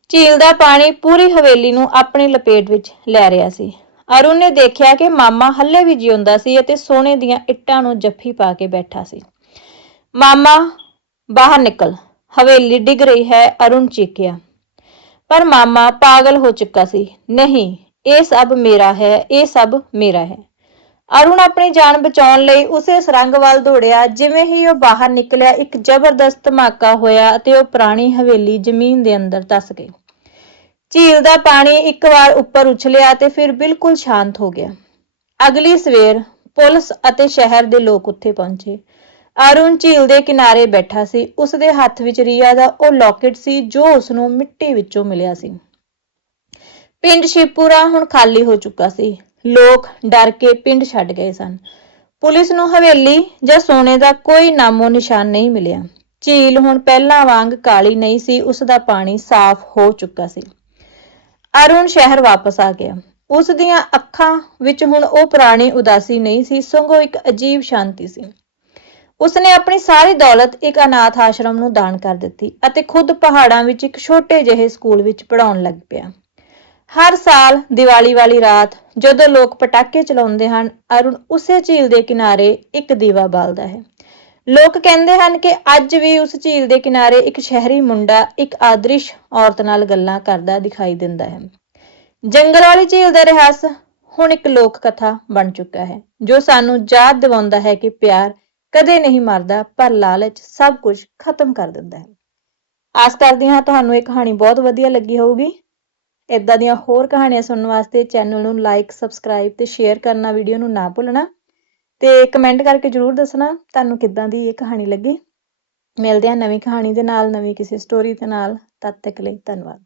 Speaker 1: ਝੀਲ ਦਾ ਪਾਣੀ ਪੂਰੀ ਹਵੇਲੀ ਨੂੰ ਆਪਣੀ ਲਪੇਟ ਵਿੱਚ ਲੈ ਰਿਹਾ ਸੀ। ਅਰੁਣ ਨੇ ਦੇਖਿਆ ਕਿ ਮਾਮਾ ਹੱਲੇ ਵੀ ਜਿਉਂਦਾ ਸੀ ਅਤੇ ਸੋਨੇ ਦੀਆਂ ਇੱਟਾਂ ਨੂੰ ਜੱਫੀ ਪਾ ਕੇ ਬੈਠਾ ਸੀ। ਮਾਮਾ, ਬਾਹਰ ਨਿਕਲ। ਹਵੇਲੀ ਡਿੱਗ ਰਹੀ ਹੈ ਅਰੁਣ ਚੀਕਿਆ। ਪਰ ਮਾਮਾ ਪਾਗਲ ਹੋ ਚੁੱਕਾ ਸੀ। ਨਹੀਂ, ਇਹ ਸਭ ਮੇਰਾ ਹੈ, ਇਹ ਸਭ ਮੇਰਾ ਹੈ। ਅਰੁਣ ਆਪਣੀ ਜਾਨ ਬਚਾਉਣ ਲਈ ਉਸੇ ਸੁਰੰਗ ਵੱਲ ਦੌੜਿਆ, ਜਿਵੇਂ ਹੀ ਉਹ ਬਾਹਰ ਨਿਕਲਿਆ, ਇੱਕ ਜ਼ਬਰਦਸਤ ਧਮਾਕਾ ਹੋਇਆ ਅਤੇ ਉਹ ਪੁਰਾਣੀ ਹਵੇਲੀ ਜ਼ਮੀਨ ਦੇ ਅੰਦਰ ਧੱਸ ਗਈ। ਝੀਲ ਦਾ ਪਾਣੀ ਇੱਕ ਵਾਰ ਉੱਪਰ ਉਛਲਿਆ ਤੇ ਫਿਰ ਬਿਲਕੁਲ ਸ਼ਾਂਤ ਹੋ ਗਿਆ। ਅਗਲੀ ਸਵੇਰ ਪੁਲਿਸ ਅਤੇ ਸ਼ਹਿਰ ਦੇ ਲੋਕ ਉੱਥੇ ਪਹੁੰਚੇ। ਅਰੁਣ ਝੀਲ ਦੇ ਕਿਨਾਰੇ ਬੈਠਾ ਸੀ। ਉਸ ਦੇ ਹੱਥ ਵਿੱਚ ਰੀਆ ਦਾ ਉਹ ਲੋਕੇਟ ਸੀ ਜੋ ਉਸ ਨੂੰ ਮਿੱਟੀ ਵਿੱਚੋਂ ਮਿਲਿਆ ਸੀ। ਪਿੰਡ ਸ਼ਿਵਪੁਰਾ ਹੁਣ ਖਾਲੀ ਹੋ ਚੁੱਕਾ ਸੀ। ਲੋਕ ਡਰ ਕੇ ਪਿੰਡ ਛੱਡ ਗਏ ਸਨ। ਪੁਲਿਸ ਨੂੰ ਹਵੇਲੀ ਜਾਂ ਸੋਨੇ ਦਾ ਕੋਈ ਨਾਮੋ ਨਿਸ਼ਾਨ ਨਹੀਂ ਮਿਲਿਆ। ਝੀਲ ਹੁਣ ਪਹਿਲਾਂ ਵਾਂਗ ਕਾਲੀ ਨਹੀਂ ਸੀ, ਉਸ ਦਾ ਪਾਣੀ ਸਾਫ਼ ਹੋ ਚੁੱਕਾ ਸੀ। ਅਰੁਣ ਸ਼ਹਿਰ ਵਾਪਸ ਆ ਗਿਆ। ਉਸ ਦੀਆਂ ਅੱਖਾਂ ਵਿੱਚ ਹੁਣ ਉਹ ਪੁਰਾਣੀ ਉਦਾਸੀ ਨਹੀਂ ਸੀ, ਸਗੋਂ ਇੱਕ ਅਜੀਬ ਸ਼ਾਂਤੀ ਸੀ। ਉਸਨੇ ਆਪਣੀ ਸਾਰੀ ਦੌਲਤ ਇੱਕ ਅਨਾਥ ਆਸ਼ਰਮ ਨੂੰ ਦਾਨ ਕਰ ਦਿੱਤੀ ਅਤੇ ਖੁਦ ਪਹਾੜਾਂ ਵਿੱਚ ਇੱਕ ਛੋਟੇ ਜਿਹੇ ਸਕੂਲ ਵਿੱਚ ਪੜਾਉਣ ਲੱਗ ਪਿਆ। ਹਰ ਸਾਲ ਦੀਵਾਲੀ ਵਾਲੀ ਰਾਤ ਜਦੋਂ ਲੋਕ ਪਟਾਕੇ ਚਲਾਉਂਦੇ ਹਨ, ਅਰੁਣ ਉਸੇ ਝੀਲ ਦੇ ਕਿਨਾਰੇ ਇੱਕ ਦੀਵਾ ਬਾਲਦਾ ਹੈ। ਲੋਕ ਕਹਿੰਦੇ ਹਨ ਕਿ ਅੱਜ ਵੀ ਉਸ ਝੀਲ ਦੇ ਕਿਨਾਰੇ ਇੱਕ ਸ਼ਹਿਰੀ ਮੁੰਡਾ ਇੱਕ ਆਦਰਿਸ਼ ਔਰਤ ਨਾਲ ਗੱਲਾਂ ਕਰਦਾ ਦਿਖਾਈ ਦਿੰਦਾ ਹੈ। ਜੰਗਲ ਵਾਲੀ ਝੀਲ ਦਾ ਰਹੱਸ ਹੁਣ ਇੱਕ ਲੋਕ ਕਥਾ ਬਣ ਚੁੱਕਾ ਹੈ, ਜੋ ਸਾਨੂੰ ਯਾਦ ਦਿਵਾਉਂਦਾ ਹੈ ਕਿ ਪਿਆਰ ਕਦੇ ਨਹੀਂ ਮਰਦਾ, ਪਰ ਲਾਲਚ ਸਭ ਕੁਝ ਖਤਮ ਕਰ ਦਿੰਦਾ ਹੈ। ਆਸ ਕਰਦੀ ਹਾਂ ਤੁਹਾਨੂੰ ਇਹ ਕਹਾਣੀ ਬਹੁਤ ਵਧੀਆ ਲੱਗੀ ਹੋਊਗੀ। ਇਦਾਂ ਦੀਆਂ ਹੋਰ ਕਹਾਣੀਆਂ ਸੁਣਨ ਵਾਸਤੇ ਚੈਨਲ ਨੂੰ ਲਾਈਕ, ਸਬਸਕ੍ਰਾਈਬ ਤੇ ਸ਼ੇਅਰ ਕਰਨਾ ਵੀਡੀਓ ਨੂੰ ਨਾ ਭੁੱਲਣਾ ਤੇ ਕਮੈਂਟ ਕਰਕੇ ਜਰੂਰ ਦੱਸਣਾ ਤੁਹਾਨੂੰ ਕਿੱਦਾਂ ਦੀ ਇਹ ਕਹਾਣੀ ਲੱਗੀ। ਮਿਲਦੇ ਹਾਂ ਨਵੀਂ ਕਹਾਣੀ ਦੇ ਨਾਲ, ਨਵੀਂ ਕਿਸੇ ਸਟੋਰੀ ਦੇ ਨਾਲ। ਤਦ ਤੱਕ ਲਈ ਧੰਨਵਾਦ।